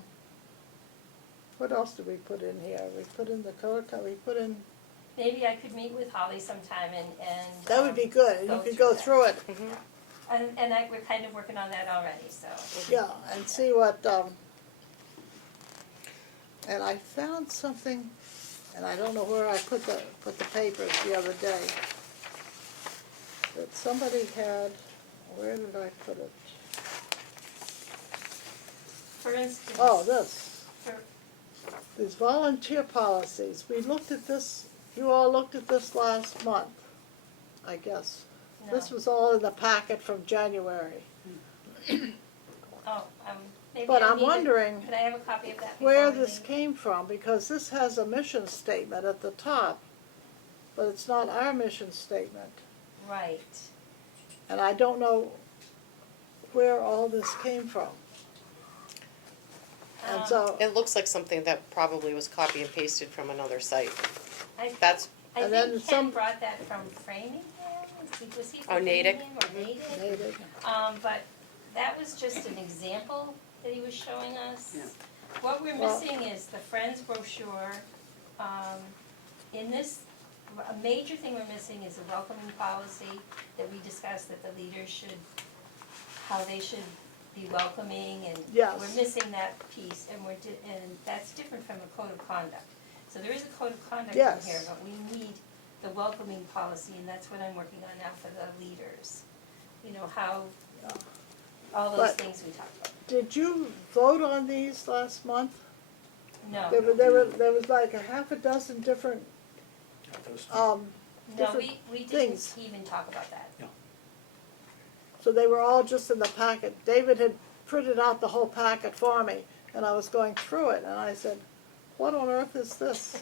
else did we put in here? We put in the code, we put in, Maybe I could meet with Holly sometime and. that would be good, you go could through go that. through it, And we're kind of working on that already, so. yeah, and see what, and I found something, and I don't know where I put the papers the other day, that somebody had, where did I put it? For instance. Oh, this. for- These volunteer policies, we looked at this, you all looked at this last month, I guess. This no. was all in the packet from January. Oh, maybe But I I'm need it. wondering Could I have a copy of that before where we this leave? came from, because this has a mission statement at the top, but it's not our mission statement. Right. And I don't know where all this came from. And so, It looks like something that probably was copy and pasted from another site. I That's, I And then think Ken some- brought that from Framingham, was he Oh, from Natick. Framingham or Natick? Natick. But that was just an example that he was showing us. Yeah. What we're Well- missing is the Friends brochure. In this, a major thing we're missing is a welcoming policy that we discussed, that the leaders should, how they should be welcoming, and Yes. we're missing that piece, and and that's different from a code of conduct. So there is a code of conduct in Yes. here, but we need the welcoming policy, and that's what I'm working on now for the leaders. You know, how, all those But- things we talked about. did you vote on these last month? No, There was like a half a dozen different, Yeah, those- no, different we didn't things. even talk about that. so they were all just in the packet. David had printed out the whole packet for me, and I was going through it, and I said, what on earth is this?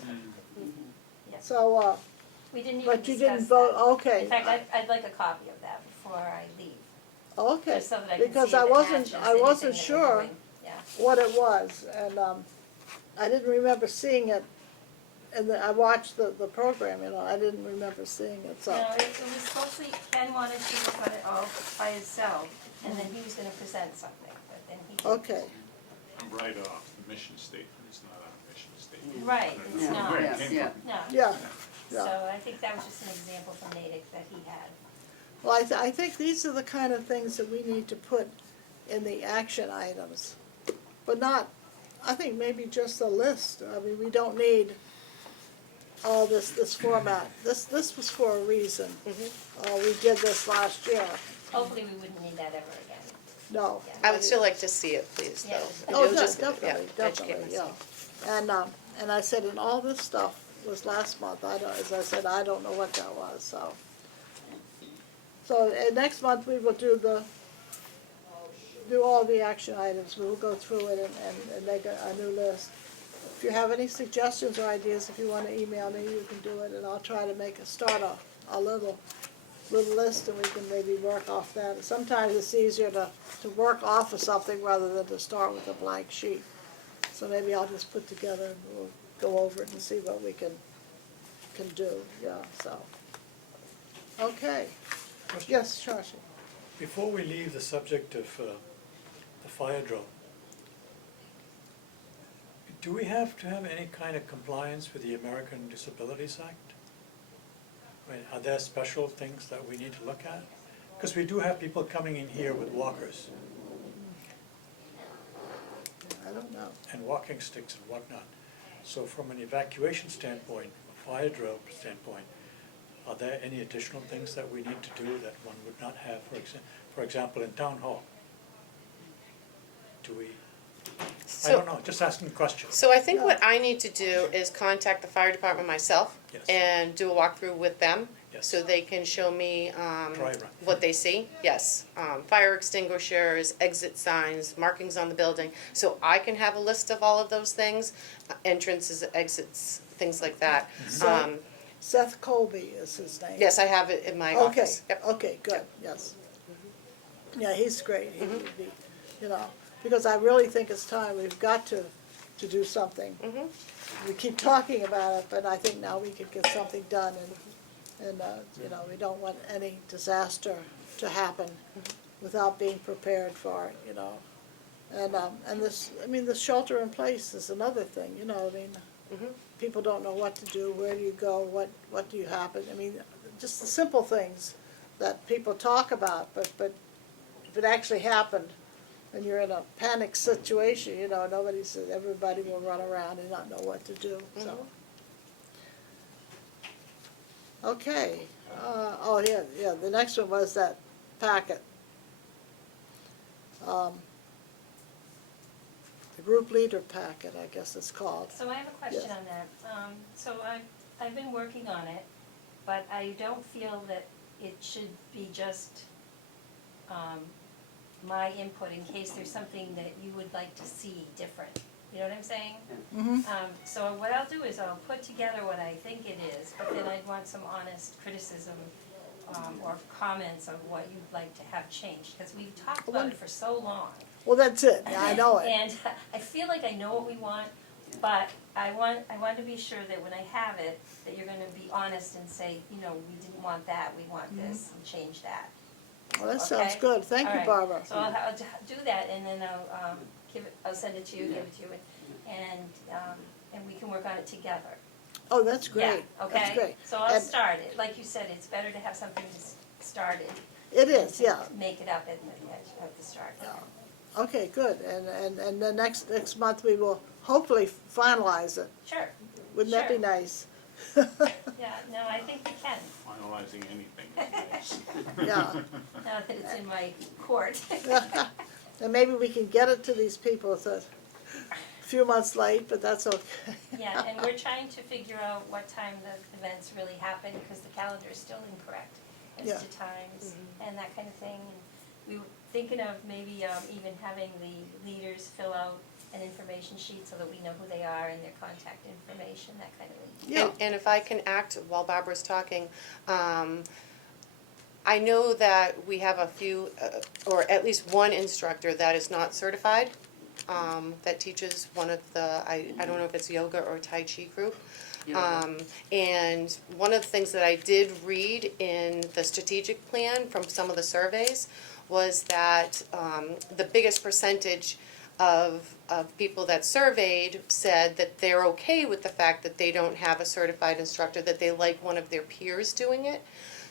Yes. So, We didn't even but you didn't discuss vote, that. okay, In fact, I'd like a copy of that before I leave, okay. just so that I can see Because if I it wasn't, matches I wasn't anything that we're sure doing. Yeah, what it was, and, I didn't remember seeing it, and I watched the program, you know, I didn't remember seeing it, so. no, it was supposed to, Ken wanted to put it all by himself, and then he was gonna present something, but then he didn't. Okay, Right off, the mission statement is not our mission statement. Right, it's Yeah, not, Where it yeah, came yeah. from. no. yeah. So I think that was just an example from Natick that he had. Well, I think these are the kind of things that we need to put in the action items, but not, I think maybe just a list. I mean, we don't need all this format. This was for a reason. We did this last year, Hopefully we wouldn't need that ever again. no. I would still like to see it, please, Yeah. though. Oh, It'll just- yeah, definitely, educate definitely, yeah. myself. And I said, and all this stuff was last month, as I said, I don't know what that was, so. So, next month we will do all the action items, we will go through it and make a new list. If you have any suggestions or ideas, if you wanna email me, you can do it, and I'll try to start a little list, and we can maybe work off that. Sometimes it's easier to work off of something rather than to start with a blank sheet. So maybe I'll just put together, and we'll go over it and see what we can do, yeah, so. Okay, Question. yes, Shashi. Before we leave the subject of the fire drill, do we have to have any kind of compliance with the American Disabilities Act? I mean, are there special things that we need to look at? Because we do have people coming in here with walkers I don't know. and walking sticks and whatnot. So from an evacuation standpoint, a fire drill standpoint, are there any additional things that we need to do that one would not have, for example, in town hall? Do we, I So- don't know, just asking questions. So I think what I need to do is contact the fire department myself Yes. and do a walkthrough with them Yes. So they can show me, Dry run. what they see, yes. Fire extinguishers, exit signs, markings on the building. So I can have a list of all of those things, entrances, exits, things like that. So- Um, Seth Colby is his name. yes, I have it in my Okay, office. Yep. okay, good, yes. Yeah, he's great, he would be, you know, because I really think it's time, we've got to do something. Mhm. We keep talking about it, but I think now we could get something done, and, you know, we don't want any disaster to happen without being prepared for it, you know. And this, I mean, the shelter in place is another thing, you know, I mean, people don't know what to do, where do you go, what do you happen, I mean, just the simple things that people talk about, but if it actually happened, and you're in a panic situation, you know, nobody says, everybody will run around and not know what to do, so. Okay, oh, yeah, the next one was that packet. The group leader packet, I guess it's called. So I have a question Yes. on that. So I've been working on it, but I don't feel that it should be just, my input in case there's something that you would like to see different. You know what I'm saying? So what I'll do is I'll put together what I think it is, but then I'd want some honest criticism, or comments of what you'd like to have changed, because we've talked about it for so long. Well, that's it, yeah, I know it. And I feel like I know what we want, but I want to be sure that when I have it, that you're gonna be honest and say, you know, we didn't want that, we want this, and change that. Well, that sounds Okay? good, thank All you, right. Barbara. So I'll do that, and then I'll send it to you, give it to you, and we can work on it together. Oh, that's great, Yeah, that's okay? great. So I'll And- start it, like you said, it's better to have something started. It than is, to yeah. Make it up at the start. Okay, good, and then next month we will hopefully finalize it. Sure, Wouldn't that be Sure. nice? yeah, no, I think we can, Finalizing anything is nice. Yeah, now that it's in my court. and maybe we can get it to these people, it's a few months late, but that's okay. Yeah, and we're trying to figure out what time the events really happen, because the calendar is still incorrect as Yeah. to times and that kind of thing. And we were thinking of maybe even having the leaders fill out an information sheet so that we know who they are and their contact information, that kind of thing. Yeah. And if I can act while Barbara's talking, I know that we have a few, or at least one instructor that is not certified, that teaches one of the, I don't know if it's yoga or Tai Chi group. And one of the things that I did read in the strategic plan from some of the surveys was that the biggest percentage of people that surveyed said that they're okay with the fact that they don't have a certified instructor, that they like one of their peers doing it.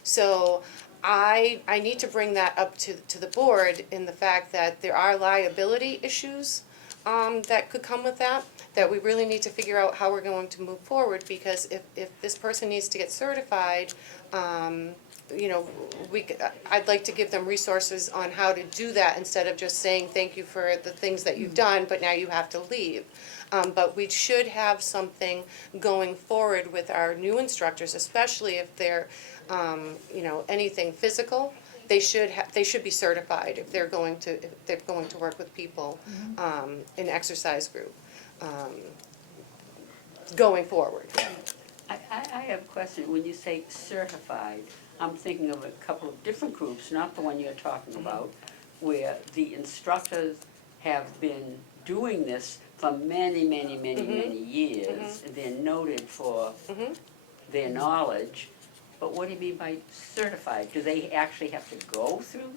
So I need to bring that up to the board in the fact that there are liability issues that could come with that we really need to figure out how we're going to move forward, because if this person needs to get certified, you know, I'd like to give them resources on how to do that instead of just saying thank you for the things that you've done, but now you have to leave. But we should have something going forward with our new instructors, especially if they're, you know, anything physical. They should be certified if they're going to work with people in exercise group going forward. I have a question. When you say certified, I'm thinking of a couple of different groups, not the one you're talking about, where the instructors have been doing this for many, many, many, many years. They're noted for their knowledge. But what do you mean by certified? Do they actually have to go through?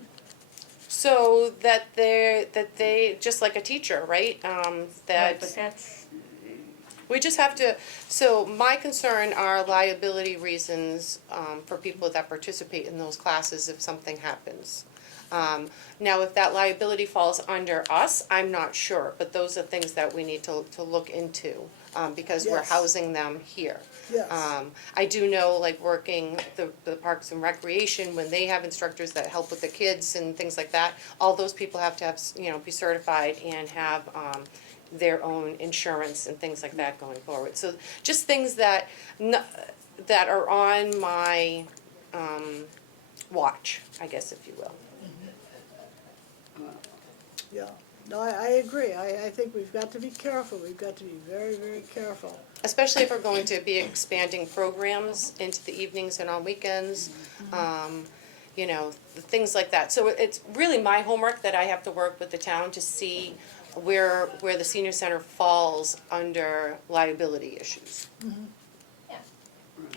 So that they just like a teacher, right? Right, That but that's, we just have to. So my concern are liability reasons for people that participate in those classes if something happens. Now, if that liability falls under us, I'm not sure, but those are things that we need to look into because we're Yes. housing them here. Yes. I do know, like working the Parks and Recreation, when they have instructors that help with the kids and things like that, all those people have to have, you know, be certified and have their own insurance and things like that going forward. So just things that that are on my watch, I guess, if you will. Yeah, no, I agree. I think we've got to be careful. We've got to be very, very careful. Especially if we're going to be expanding programs into the evenings and on weekends, you know, things like that. So it's really my homework that I have to work with the town to see where the senior center falls under liability issues. Yeah.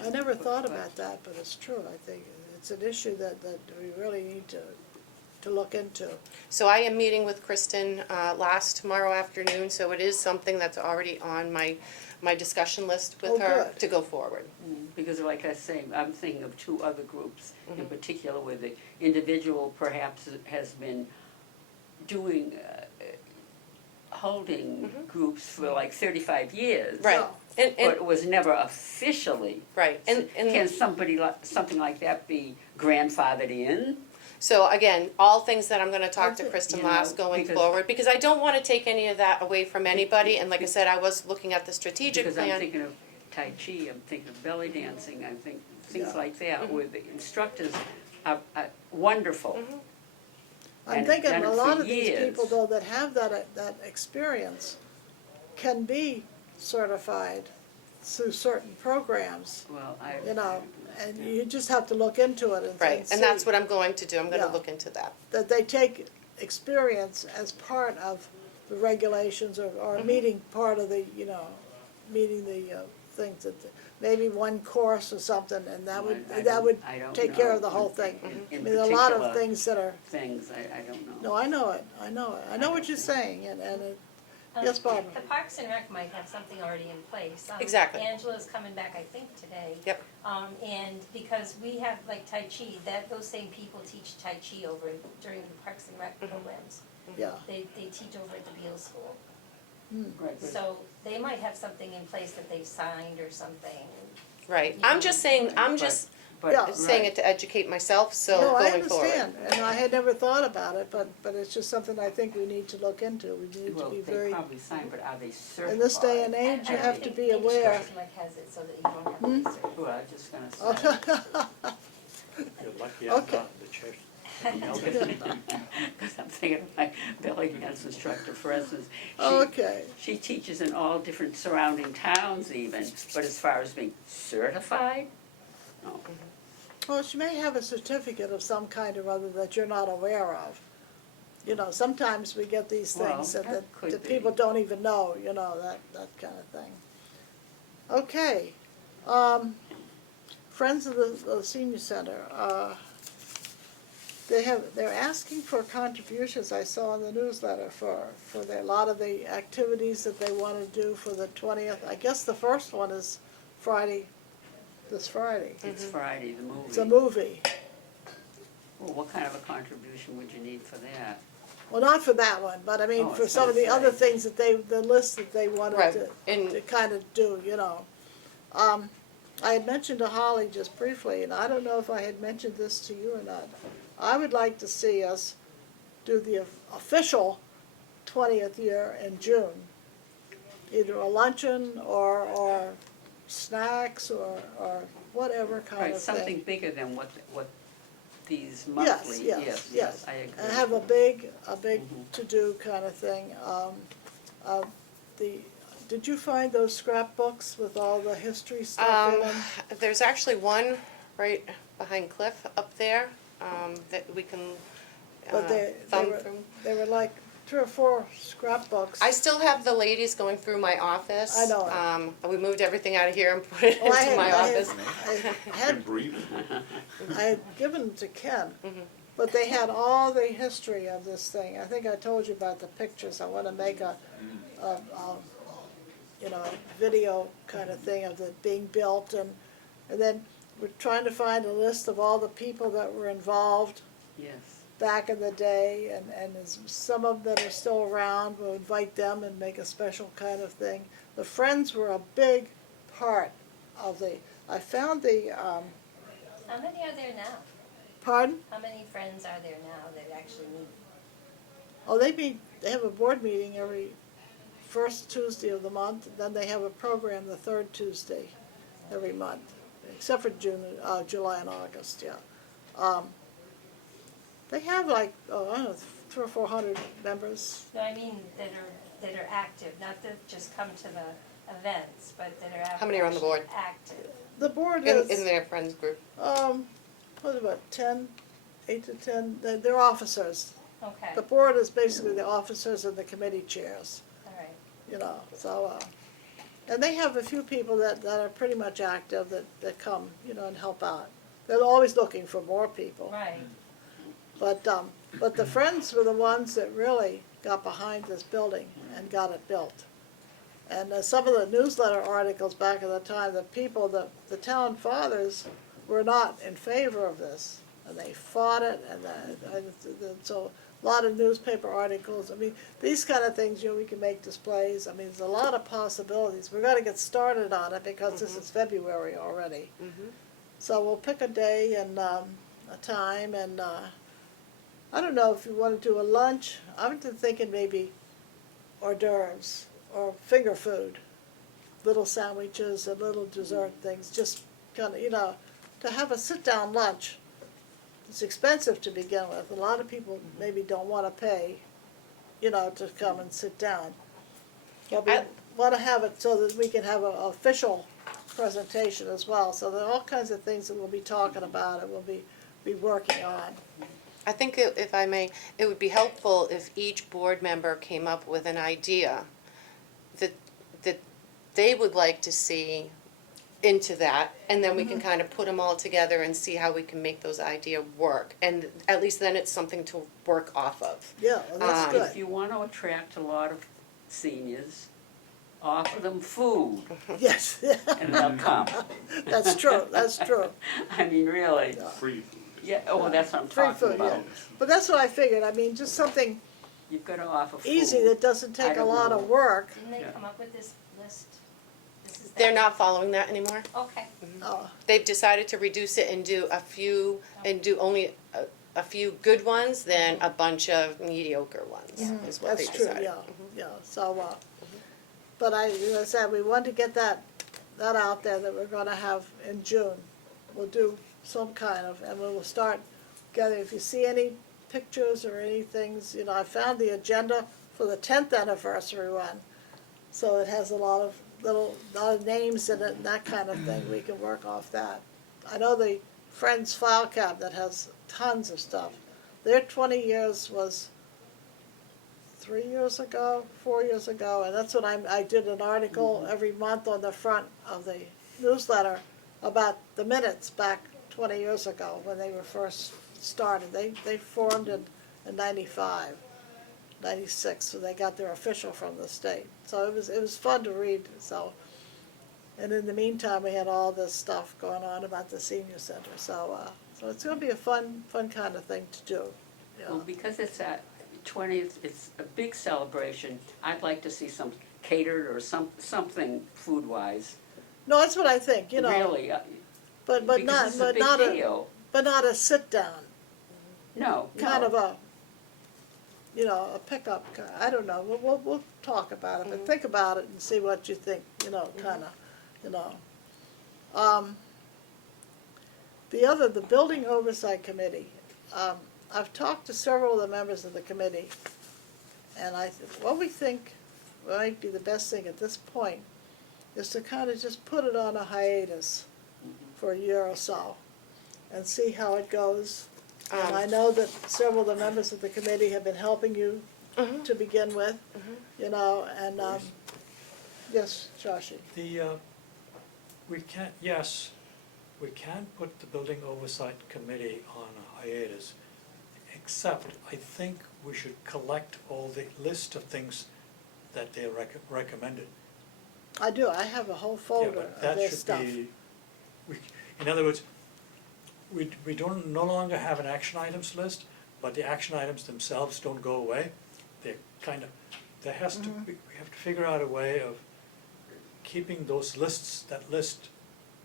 I never thought about that, but it's true. I think it's an issue that we really need to look into. So I am meeting with Kristen tomorrow afternoon, so it is something that's already on my discussion list with Oh, her good. to go forward. Because like I say, I'm thinking of two other groups in particular where the individual perhaps has been doing, holding groups for like 35 years. Right, No. and, But it was never officially. right, and Can something like that be grandfathered in? so again, all things that I'm gonna talk to Okay. Kristen You know, last going because- forward, because I don't wanna take any of that away from anybody, and like I said, I was looking at the strategic Because I'm plan. thinking of Tai Chi, I'm thinking of belly dancing, I think things Yeah. like that, where the instructors are wonderful. I'm And thinking done a it lot for of these people years. though that have that experience can be certified through certain programs, Well, you know, and you just have to look into it and Right, see and that's what I'm going to do, I'm gonna Yeah. look into that. that they take experience as part of the regulations or meeting part of the, you know, meeting the things that, maybe one course or something, and that would, I that would don't- I don't take care of know the whole in- thing. in I mean, there are a lot of particular things that are, Things, I don't know. no, I know it, I know what you're saying, and it, yes, Barbara? The Parks and Rec might have something already in place. Exactly. Angela's coming back, I think, today. Yep. And because we have like Tai Chi, those same people teach Tai Chi over during the Parks and Rec programs. Yeah, They teach over at the Beal School. Right, but- So they might have something in place that they've signed or something. Right, I'm just saying, I'm But- just but- Yeah. saying right. it to educate myself, so no, I going forward. understand, and I had never thought about it, but it's just something I think we need to look into, we need to Well, be they very, probably sign, but are they certified? in this day and age, you I have to think be each aware. Parks and Rec has it so that you don't have to be certified. Well, I'm just gonna say. You're lucky I'm Okay. not in the chair. Because I'm thinking of my belly dance instructor, for instance. Okay, She teaches in all different surrounding towns even, but as far as being certified, no. well, she may have a certificate of some kind or other that you're not aware of. You know, sometimes we get these Well, things that could that be. people don't even know, you know, that kind of thing. Okay, Friends of the Senior Center, they're asking for contributions, I saw in the newsletter, for a lot of the activities that they wanna do for the 20th. I guess the first one is this Friday. It's Friday, the movie. It's a movie. Well, what kind of a contribution would you need for that? Well, not for that one, but I mean, Oh, I for was some of gonna the other say. things that the list that they wanted Right, to and- kind of do, you know. I had mentioned to Holly just briefly, and I don't know if I had mentioned this to you or not. I would like to see us do the official 20th year in June. Either a luncheon or snacks or whatever kind Right, of something thing. bigger than what these Yes, monthly, yes. I agree. And have a big Mhm. to-do kind of thing. Did you find those scrapbooks with all the history stuff in them? There's actually one right behind Cliff up there, that we can But they thumb were, through. they were like 3 or 4 scrapbooks. I still have the ladies going through my office. I know it. We moved everything out of here and put it Oh, I into had- my I had- office. I Been had, breathing. I had given them to Ken, Mm-hmm. but they had all the history of this thing. I think I told you about the pictures. I wanna make a you know, video kind of thing of it being built, and then we're trying to find a list of all the people that were involved Yes, back in the day, and there's some of them that are still around, we'll invite them and make a special kind of thing. The Friends were a big part of I found How many are there now? pardon? How many friends are there now that actually meet? Oh, they have a board meeting every first Tuesday of the month, then they have a program the third Tuesday every month. except for June, July and August, yeah. They have like, I don't know, 300 or 400 members. No, I mean that are active, not that just come to the events, but that are How many are on the board? active. The board In is, their friends group. what about 10, 8 to 10, they're officers. Okay, The board is basically the officers and the committee chairs, all right. you know, so, and they have a few people that are pretty much active that come, you know, and help out. They're always looking for more people. Right, But the Friends were the ones that really got behind this building and got it built. And some of the newsletter articles back at the time, the town fathers were not in favor of this. And they fought it, and so a lot of newspaper articles. I mean, these kind of things, you know, we can make displays. I mean, there's a lot of possibilities. We've got to get started on it because this is February already. So we'll pick a day and a time, and I don't know if you want to do a lunch. I've been thinking maybe hors d'oeuvres or finger food, little sandwiches and little dessert things, just kind of, you know, to have a sit-down lunch. It's expensive to begin with. A lot of people maybe don't want to pay, you know, to come and sit down. But we want to have it so that we can have an official presentation as well. So there are all kinds of things that we'll be talking about and we'll be working on. I think if I may, it would be helpful if each board member came up with an idea that they would like to see into that, and then we can kind of put them all together and see how we can make those ideas work. And at least then it's something to work off of. Yeah, well, that's If good. you want to attract a lot of seniors, offer them food Yes, and they'll come. that's true, that's true. I mean, really. Free food. Yeah, oh, that's what I'm Free talking food, yeah. about. But that's what I figured. I mean, just something You've got to offer food. easy that doesn't I take a don't lot know. of work. didn't they Yeah. come up with this list? This is They're that- not following that anymore. Okay, They've decided to reduce it and do a few, and do only a few good ones than a bunch of mediocre ones, is what they That's true, decided. yeah. So, but as I said, we want to get that out there that we're gonna have in June. We'll do some kind of, and we will start gathering. If you see any pictures or any things, you know, I found the agenda for the 10th anniversary one. So it has a lot of names in it and that kind of thing. We can work off that. I know the Friends file cabinet has tons of stuff. Their 20 years was 3 years ago, 4 years ago, and that's when I did an article every month on the front of the newsletter about the minutes back 20 years ago when they were first started. They formed in 95, 96, so they got their official from the state. So it was fun to read. So, and in the meantime, we had all this stuff going on about the senior center. So it's going to be a fun kind of thing to do. Yeah. Well, because it's at 20th, it's a big celebration. I'd like to see some catered or something food-wise. No, that's what I think. You know, Really, but because not it's a but big not deal. but not a sit down. No, Kind no. of a, you know, a pickup. I don't know. We'll talk about it, but think about it and see what you think. You know, kind of, you know. The building oversight committee. I've talked to several of the members of the committee, and what we think might be the best thing at this point is to kind of just put it on a hiatus for a year or so and see how it goes. And I know that several of the members of the committee have been helping you to begin with, you know, and, yes, Joshi. We can put the building oversight committee on a hiatus, except I think we should collect all the list of things that they recommended. I do, I have a whole Yeah, folder but of that their should stuff. be, in other words, we don't no longer have an action items list, but the action items themselves don't go away. They're kind of, there has to be, we have to figure out a way of keeping those lists, that list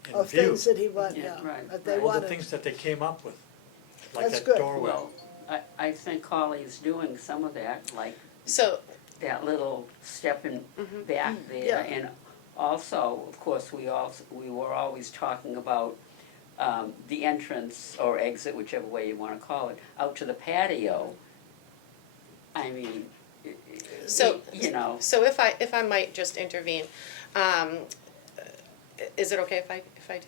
in Of view. things that he wanted, Yeah, yeah, right, that they right. All the wanted. things that they came up with, like That's that good. doorway. Well, I think Holly is doing some of that, like So, that little step in back there, Yeah. and Also, of course, we were always talking about the entrance or exit, whichever way you wanna call it, out to the patio. I mean, So- you know, So if I might just intervene, is it okay if I do?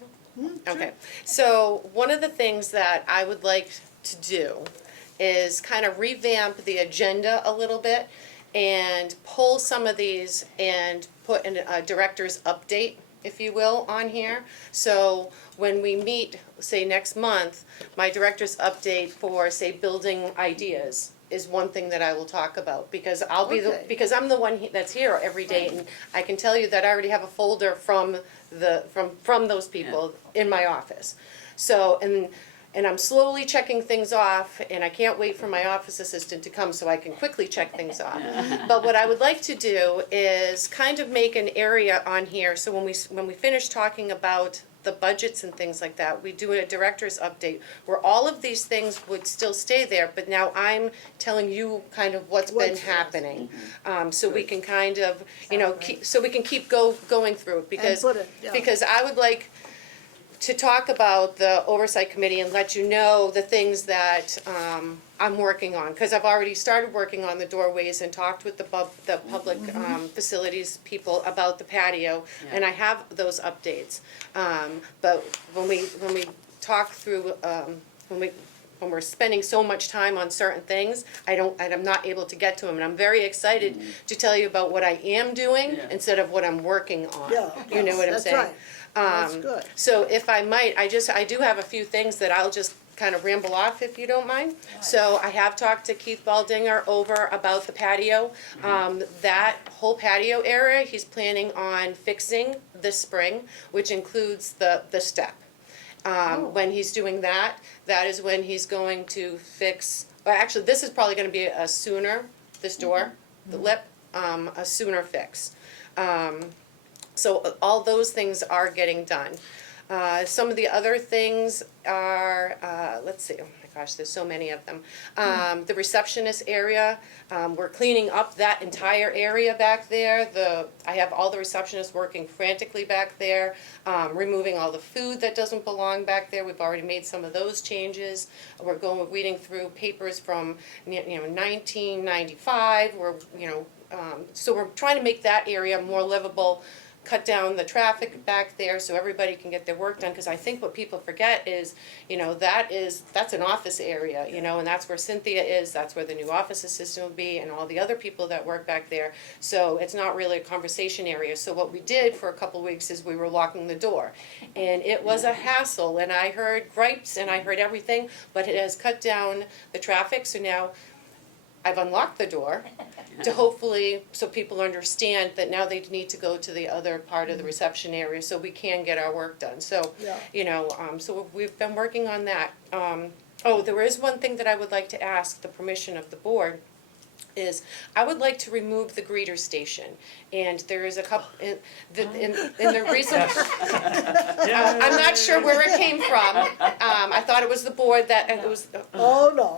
Okay, so one of the things that I would like to do is kind of revamp the agenda a little bit and pull some of these and put in a director's update, if you will, on here. So when we meet, say next month, my director's update for, say, building ideas is one thing that I will talk about, because I'll be Okay. because I'm the one that's here every day, and I can tell you that I already have a folder from those people in my office. So, and I'm slowly checking things off, and I can't wait for my office assistant to come so I can quickly check things off. But what I would like to do is kind of make an area on here, so when we finish talking about the budgets and things like that, we do a director's update, where all of these things would still stay there, but now I'm telling you kind of what's been What's- happening. So we can kind of, so we can keep going through it, because, put it, yeah. because I would like to talk about the oversight committee and let you know the things that I'm working on, because I've already started working on the doorways and talked with the public facilities people about the patio, and I have those updates. But when we talk through, when we're spending so much time on certain things, I'm not able to get to them, and I'm very excited to tell you about what I am doing Yeah. instead of what I'm working on. Yeah, You know what I'm that's saying? right. That's good. So if I might, I do have a few things that I'll just kind of ramble off, if you don't mind. So I have talked to Keith Baldinger over about the patio. That whole patio area, he's planning on fixing this spring, which includes the step. When he's doing that, that is when he's going to fix, well, actually, this is probably gonna be a sooner, this door, the lip, a sooner fix. So all those things are getting done. Some of the other things are, let's see, oh my gosh, there's so many of them. The receptionist area, we're cleaning up that entire area back there. I have all the receptionists working frantically back there, removing all the food that doesn't belong back there. We've already made some of those changes. We're reading through papers from, 1995. So we're trying to make that area more livable, cut down the traffic back there so everybody can get their work done, because I think what people forget is, that's an office area, and that's where Cynthia is, that's where the new office assistant will be, and all the other people that work back there. So it's not really a conversation area. So what we did for a couple of weeks is we were locking the door, and it was a hassle, and I heard gripes and I heard everything, but it has cut down the traffic. So now I've unlocked the door to hopefully, so people understand that now they need to go to the other part of the reception area so we can get our work done. So, Yeah. so we've been working on that. There is one thing that I would like to ask the permission of the board, is I would like to remove the greeter station. And there is a couple, and the reason, I'm not sure where it came from. I thought it was the board that, it was, Oh, no.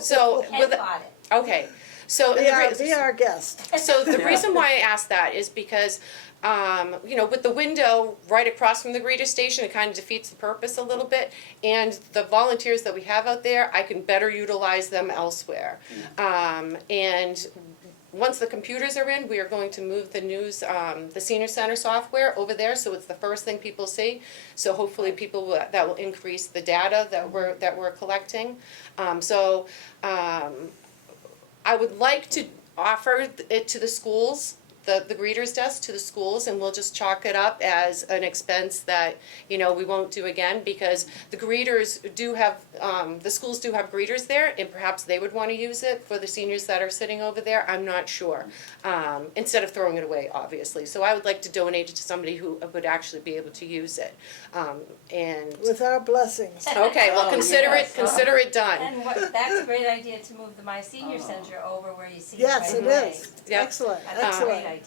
so, Ken bought it. okay, so. Be our guest. So the reason why I asked that is because, with the window right across from the greeter station, it kind of defeats the purpose a little bit. And the volunteers that we have out there, I can better utilize them elsewhere. And once the computers are in, we are going to move the senior center software over there, so it's the first thing people see. So hopefully that will increase the data that we're collecting. I would like to offer it to the schools, the greeters desk to the schools, and we'll just chalk it up as an expense that, we won't do again, because the greeters do have, the schools do have greeters there, and perhaps they would wanna use it for the seniors that are sitting over there, I'm not sure. Instead of throwing it away, obviously, so I would like to donate it to somebody who would actually be able to use it, and. With our blessings. Okay, well, Oh, consider yes. it done. And that's a great idea to move the My Senior Center over where you see it Yes, right it away. is. Yeah. Excellent, That's a great excellent.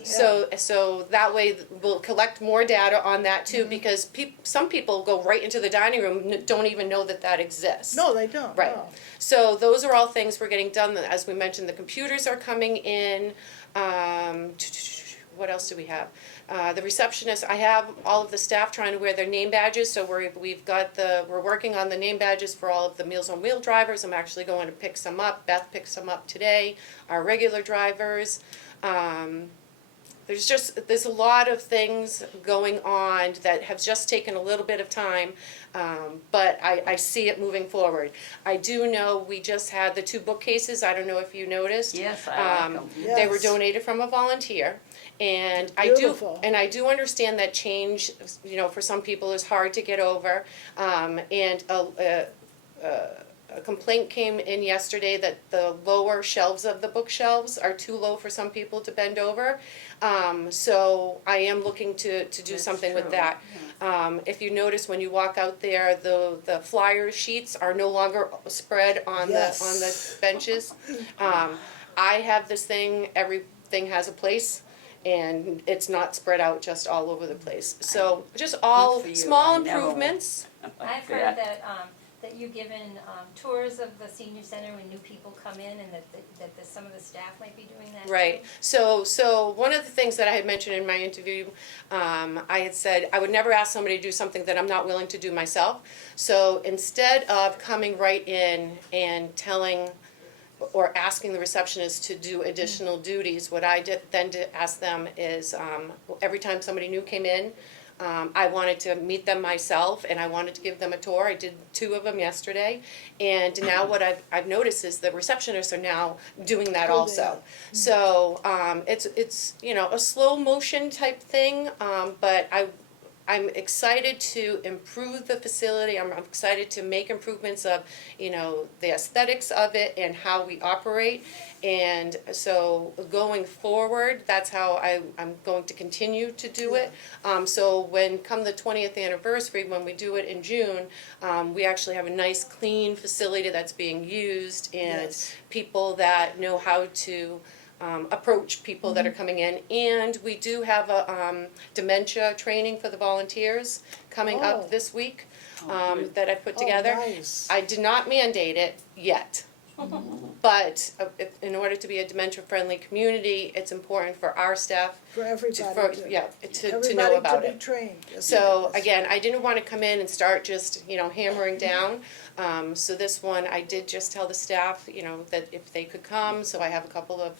idea. So that way we'll collect more data on that too, because some people go right into the dining room, don't even know that exists. No, they don't, Right. no. So those are all things we're getting done. As we mentioned, the computers are coming in. what else do we have? The receptionist, I have all of the staff trying to wear their name badges, so we're working on the name badges for all of the Meals on Wheel drivers. I'm actually going to pick some up. Beth picks some up today, our regular drivers. There's a lot of things going on that have just taken a little bit of time, but I see it moving forward. I do know we just had the 2 bookcases, I don't know if you noticed. Yes, I like them. They were Yes. donated from a volunteer, and Beautiful. I do understand that change, for some people is hard to get over, and a complaint came in yesterday that the lower shelves of the bookshelves are too low for some people to bend over. So I am looking to do That's something with true, that. If you notice when you walk out there, the flyer sheets are no longer spread on Yes. the benches. I have this thing, everything has a place, and it's not spread out just all over the place. So just all for you. small I never- improvements. I've heard that you're given tours of the senior center when new people come in, and that some of the staff might be doing that too. Right. So one of the things that I had mentioned in my interview, I had said I would never ask somebody to do something that I'm not willing to do myself. So instead of coming right in and telling or asking the receptionist to do additional duties, what I did ask them is every time somebody new came in, I wanted to meet them myself, and I wanted to give them a tour. I did 2 of them yesterday, and now what I've noticed is the receptionists are now doing that Oh, also. So it's a slow motion type thing, but I'm excited to improve the facility. I'm excited to make improvements of, the aesthetics of it and how we operate. And so going forward, that's how I'm going to continue to do it. So when come the 20th anniversary, when we do it in June, we actually have a nice clean facility that's being used, and Yes. people that know how to approach people that are coming in. And we do have a dementia training for the volunteers coming Oh. up this week good. that I put Oh, together. nice. I did not mandate it yet. But in order to be a dementia-friendly community, it's important for our staff For everybody to know everybody about to it. be trained. Yes, So yes. again, I didn't want to come in and start just, hammering down. So this one, I did just tell the staff, that if they could come, so I have a couple of,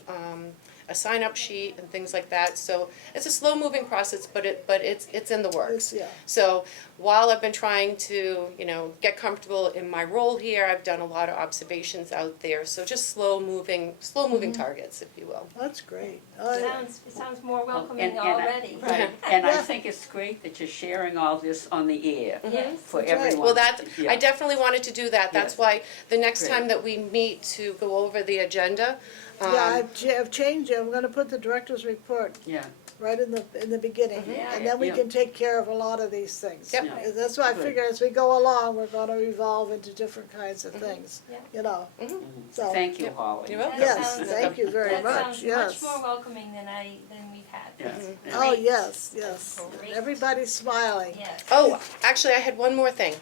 a sign-up sheet and things like that. So it's a slow-moving process, but it's in the works. Yeah. So while I've been trying to, get comfortable in my role here, I've done a lot of observations out there. So just slow-moving targets, if you will. That's great. Oh, yeah. It sounds more And- welcoming and already. Right, and I Yeah. think it's great that you're sharing all this on the air Yes. for That's right. everyone. Well, Yeah. I definitely wanted to do that. That's Yes. why the next Great. time that we meet to go over the agenda. Yeah, I've changed it. I'm gonna put the director's report Yeah, right in the beginning. Yeah. And then we Yeah. can take care of a lot of these things. Yep. Yeah. That's why I Good. figure as we go along, we're gonna evolve into different kinds of things, Yeah. So, thank you, Holly. You're welcome. yes, sounds- thank you very That much, sounds yes. much more welcoming than we've had. Yes. That's Oh, great. yes, yes. Great. Everybody's smiling. Yes. Oh, actually, I had one more thing.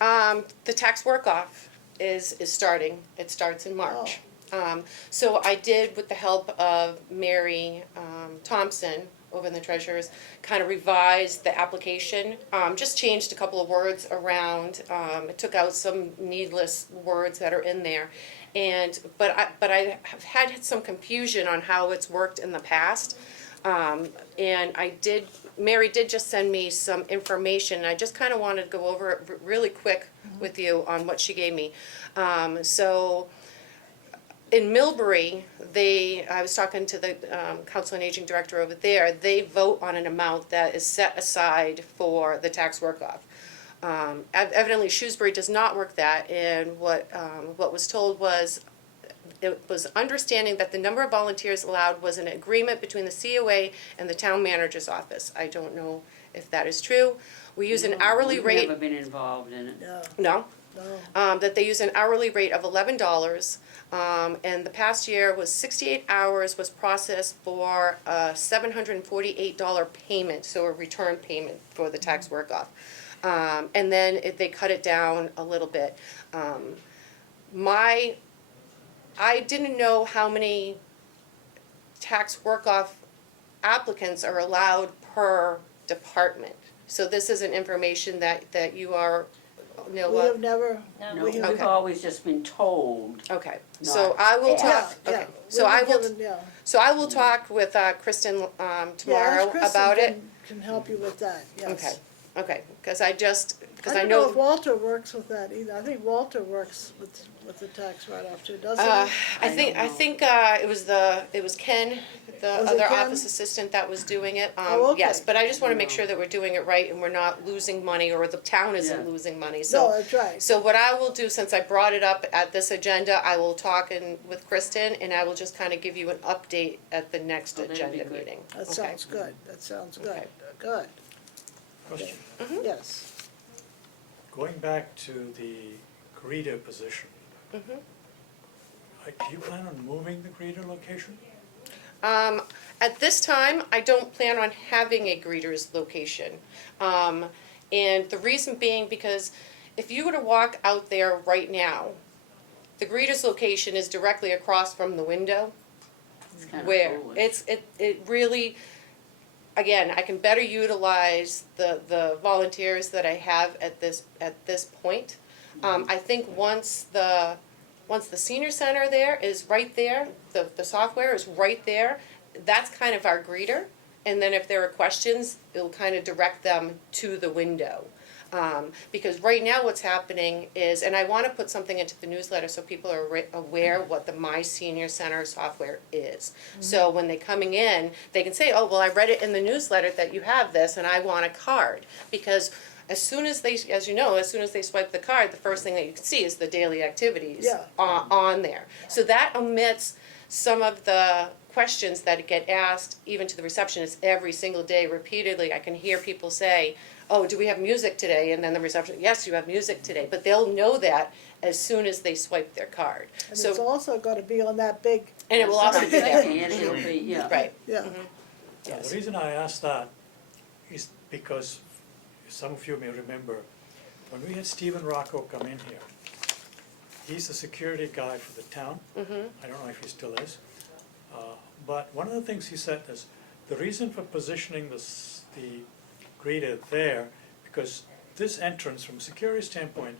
The tax work-off is starting. It starts in March. So I did, with the help of Mary Thompson over in the Treasurers, kind of revised the application. Just changed a couple of words around. It took out some needless words that are in there. But I have had some confusion on how it's worked in the past. Mary did just send me some information. I just kind of wanted to go over it really quick with you on what she gave me. So in Millbury, I was talking to the Council on Aging Director over there, they vote on an amount that is set aside for the tax work-off. Evidently Shrewsbury does not work that, and what was told was, it was understanding that the number of volunteers allowed was an agreement between the COA and the town manager's office. I don't know if that is true. We use an hourly We've rate. never been involved in it. Yeah, No? no. That they use an hourly rate of $11, and the past year was 68 hours was processed for a $748 payment, so a return payment for the tax work-off. And then they cut it down a little bit. I didn't know how many tax work-off applicants are allowed per department. So this isn't information that you are, know We what? have never, No. No, we have. we've always just been told. Okay, so Not I will asked. talk, Yeah, yeah. okay, so We I were will, given- yeah. so I will talk with Kristen Yeah, tomorrow ask Kristen about it. Can help you with that, yes. Okay, okay, because I I don't know if Walter works with that either. I think Walter works with the tax write-off too, doesn't he? I think it was Ken, the Was it other Ken? office assistant that was doing it. Oh, okay. Yes, but I just wanna make No. sure that we're doing it right and we're not losing money, or the town isn't Yeah. losing money, No, so. that's right. So what I will do, since I brought it up at this agenda, I will talk with Kristen, and I will just kinda give you an update at the next Oh, that'd be agenda good. meeting. That Okay. sounds good, that sounds good, Okay. good, Question. yes. Going back to the greeter position, Mhm. do you plan on moving the greeter location? At this time, I don't plan on having a greeter's location. And the reason being because if you were to walk out there right now, the greeter's location is directly across from the window It's kind of where foolish. it really, again, I can better utilize the volunteers that I have at this point. I think once the senior center there is right there, the software is right there, that's kind of our greeter. And then if there are questions, it'll kind of direct them to the window. Because right now what's happening is, and I want to put something into the newsletter so people are aware what the My Senior Center software is. So when they're coming in, they can say, oh, well, I read it in the newsletter that you have this and I want a card. Because as soon as they, as you know, as soon as they swipe the card, the first thing that you can see is the daily activities Yeah. on there. So that omits some of the questions that get asked even to the receptionist every single day repeatedly. I can hear people say, oh, do we have music today? And then the receptionist, yes, you have music today. But they'll know that as soon as they swipe their card. And it's So, also gotta be on that big, and it will also be there. And it'll be, yeah. Right, yeah, Now, yes. the reason I asked that is because some of you may remember, when we had Stephen Rocco come in here, he's the security guy for the town. I don't know if he still is. But one of the things he said is, the reason for positioning the greeter there, because this entrance, from a security standpoint,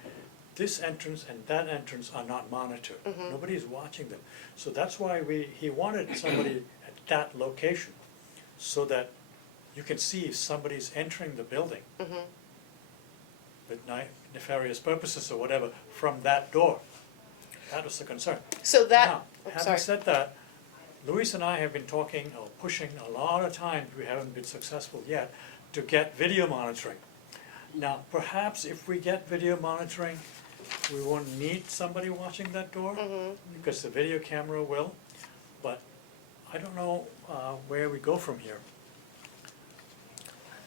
this entrance and that entrance are not monitored. Nobody is watching them. So that's why he wanted somebody at that location, so that you can see if somebody's entering the building with nefarious purposes or whatever from that door. That was the concern. So that, Now, oh, having sorry. said that, Luis and I have been talking or pushing a lot of times, we haven't been successful yet, to get video monitoring. Now, perhaps if we get video monitoring, we won't need somebody watching that door, because the video camera will, but I don't know where we go from here.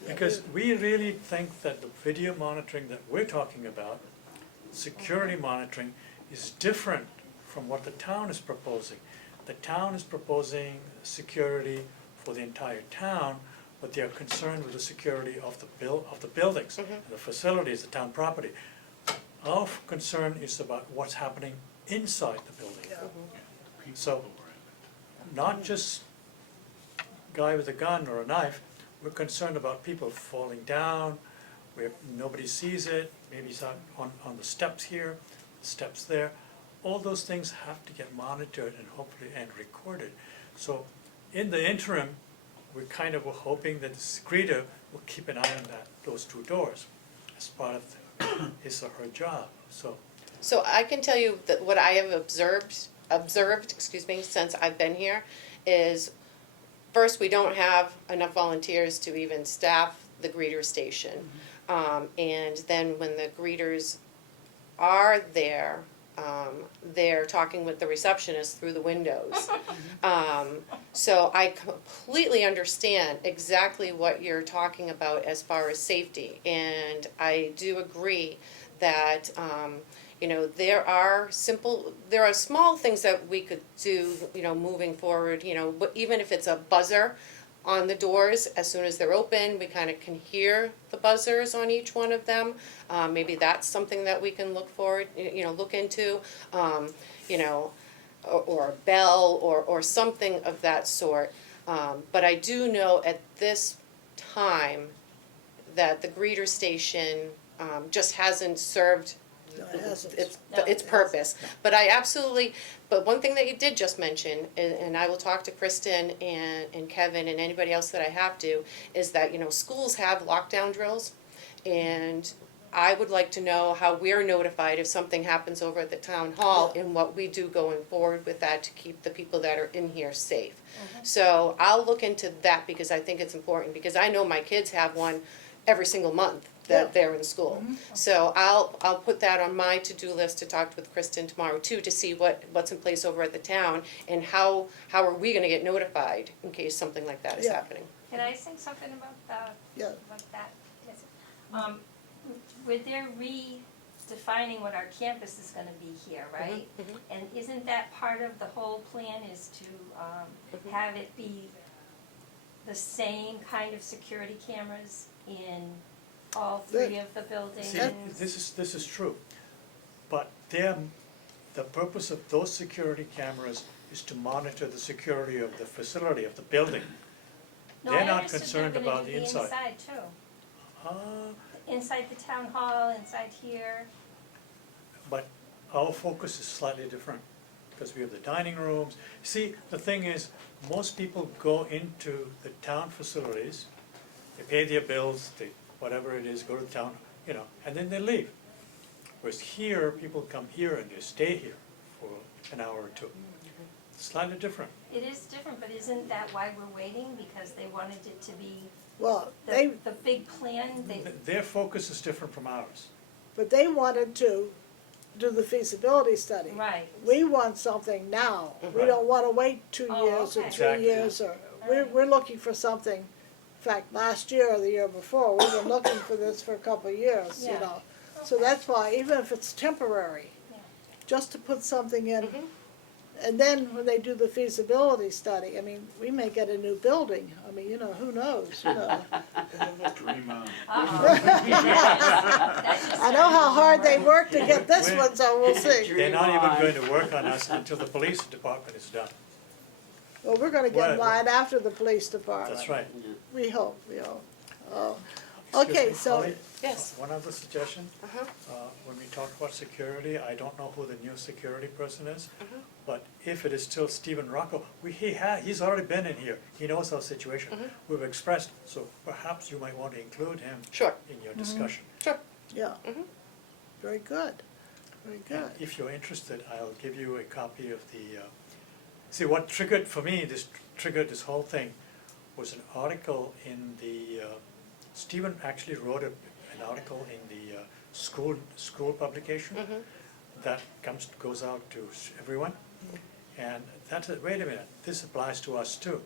Because we really think that the video monitoring that we're talking about, security monitoring, is different from what the town is proposing. The town is proposing security for the entire town, but they are concerned with the security of the buildings, and the facilities, the town property. Our concern is about what's happening inside the building. So, not just guy with a gun or a knife, we're concerned about people falling down, where nobody sees it, maybe it's out on the steps here, steps there. All those things have to get monitored and hopefully and recorded. So in the interim, we kind of were hoping that the greeter will keep an eye on those two doors as part of his or her job, so. So I can tell you that what I have observed, since I've been here, is first, we don't have enough volunteers to even staff the greeter station. And then when the greeters are there, they're talking with the receptionist through the windows. So I completely understand exactly what you're talking about as far as safety. And I do agree that, there are small things that we could do, moving forward, but even if it's a buzzer on the doors, as soon as they're open, we kind of can hear the buzzers on each one of them. Maybe that's something that we can look into, or a bell or something of that sort. But I do know at this time that the greeter station just hasn't served No, it hasn't. its No, its it purpose. But I absolutely, but one thing that you did just mention, and I will talk to Kristen and Kevin and anybody else that I have to, is that, you know, schools have lockdown drills, and I would like to know how we're notified if something happens over at the town hall and what we do going forward with that to keep the people that are in here safe. So I'll look into that because I think it's important, because I know my kids have one every single month Yeah. that they're in school. So I'll put that on my to-do list to talk with Kristen tomorrow too, to see what's in place over at the town and how are we gonna get notified in case something like that is Yeah. happening. Can I say something about Yeah. that? Yes. Where they're redefining what our campus is gonna be here, right? And isn't that part of the whole plan is to have it be the same kind of security cameras in all three of the buildings? See, this is true, but the purpose of those security cameras is to monitor the security of the facility, of the building. No, They're I not understood concerned they're gonna about do the inside. inside too. Uh, Inside the town hall, inside here. But our focus is slightly different, because we have the dining rooms. See, the thing is, most people go into the town facilities, they pay their bills, they, whatever it is, go to the town, you know, and then they leave. Whereas here, people come here and they stay here for an hour or two. Slightly different. It is different, but isn't that why we're waiting? Because they wanted it to be Well, they, the big plan, Their focus is different from ours. but they wanted to do the feasibility study. right. We want something now. We Right. don't wanna wait 2 Oh, years or okay. 3 Exactly. years or, we're looking for something. In fact, last year or the year before, we've been looking for this for a couple of years, you Yeah. know. So that's why, even if it's temporary, Yeah. just to put something in. And then when they do the feasibility study, I mean, we may get a new building. I mean, you know, who knows, you know. Dream on. I know how hard they worked to get this one, so we'll see. They're not even going to work on us until the police department is done. Well, we're gonna get in Well, line after the police department. That's right. We hope, we hope. Oh. Excuse Okay, me, so, Holly, Yes. One other suggestion. Uh-huh. When we talk about security, I don't know who the new security person is, but if it is still Stephen Rocco, he's already been in here. He knows our situation. We've expressed, so perhaps you might want to include him Sure, in your discussion. sure. yeah. Very good, very And good. if you're interested, I'll give you a copy of the, see, what triggered, for me, triggered this whole thing was an article in the, Stephen actually wrote an article in the school publication that goes out to everyone. And that's, wait a minute, this applies to us too.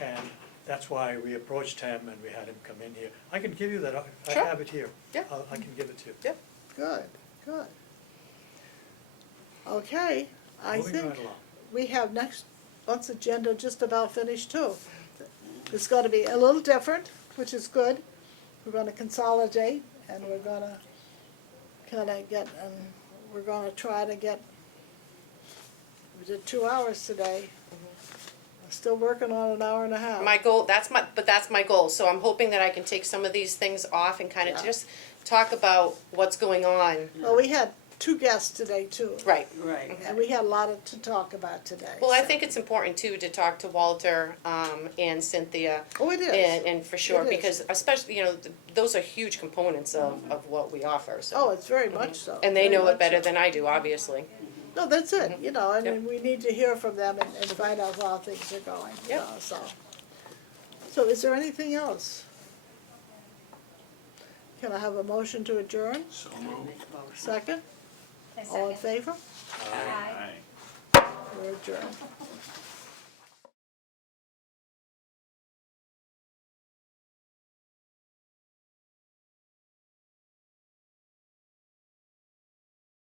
And that's why we approached him and we had him come in here. I can give you that, I Sure. have it here. Yeah. I can give it to you. Yep. Good, good. Okay, I Moving think right along. we have next month's agenda just about finished too. It's gonna be a little different, which is good. We're gonna consolidate and we're gonna kinda get, we're gonna try to get, we did 2 hours today. Still working on an hour and a half. My goal, that's my goal, so I'm hoping that I can take some of these things off and kind of Yeah. just talk about what's going on. Well, we had 2 guests today too. Right. Right. And we had a lot to talk about today. Well, I so- think it's important too to talk to Walter and Cynthia. Oh, it is. And for sure, It is. because especially, you know, those are huge components of what we offer, so. Oh, it's very much so. And they very know it much better so. than I do, obviously. No, that's it, you know, I Yep. mean, we need to hear from them and find out how things are going, you Yep. know, so. So is there anything else? Can I have a motion to adjourn? So moved. Second? I All in second. favor? Aye. Aye. We're adjourned.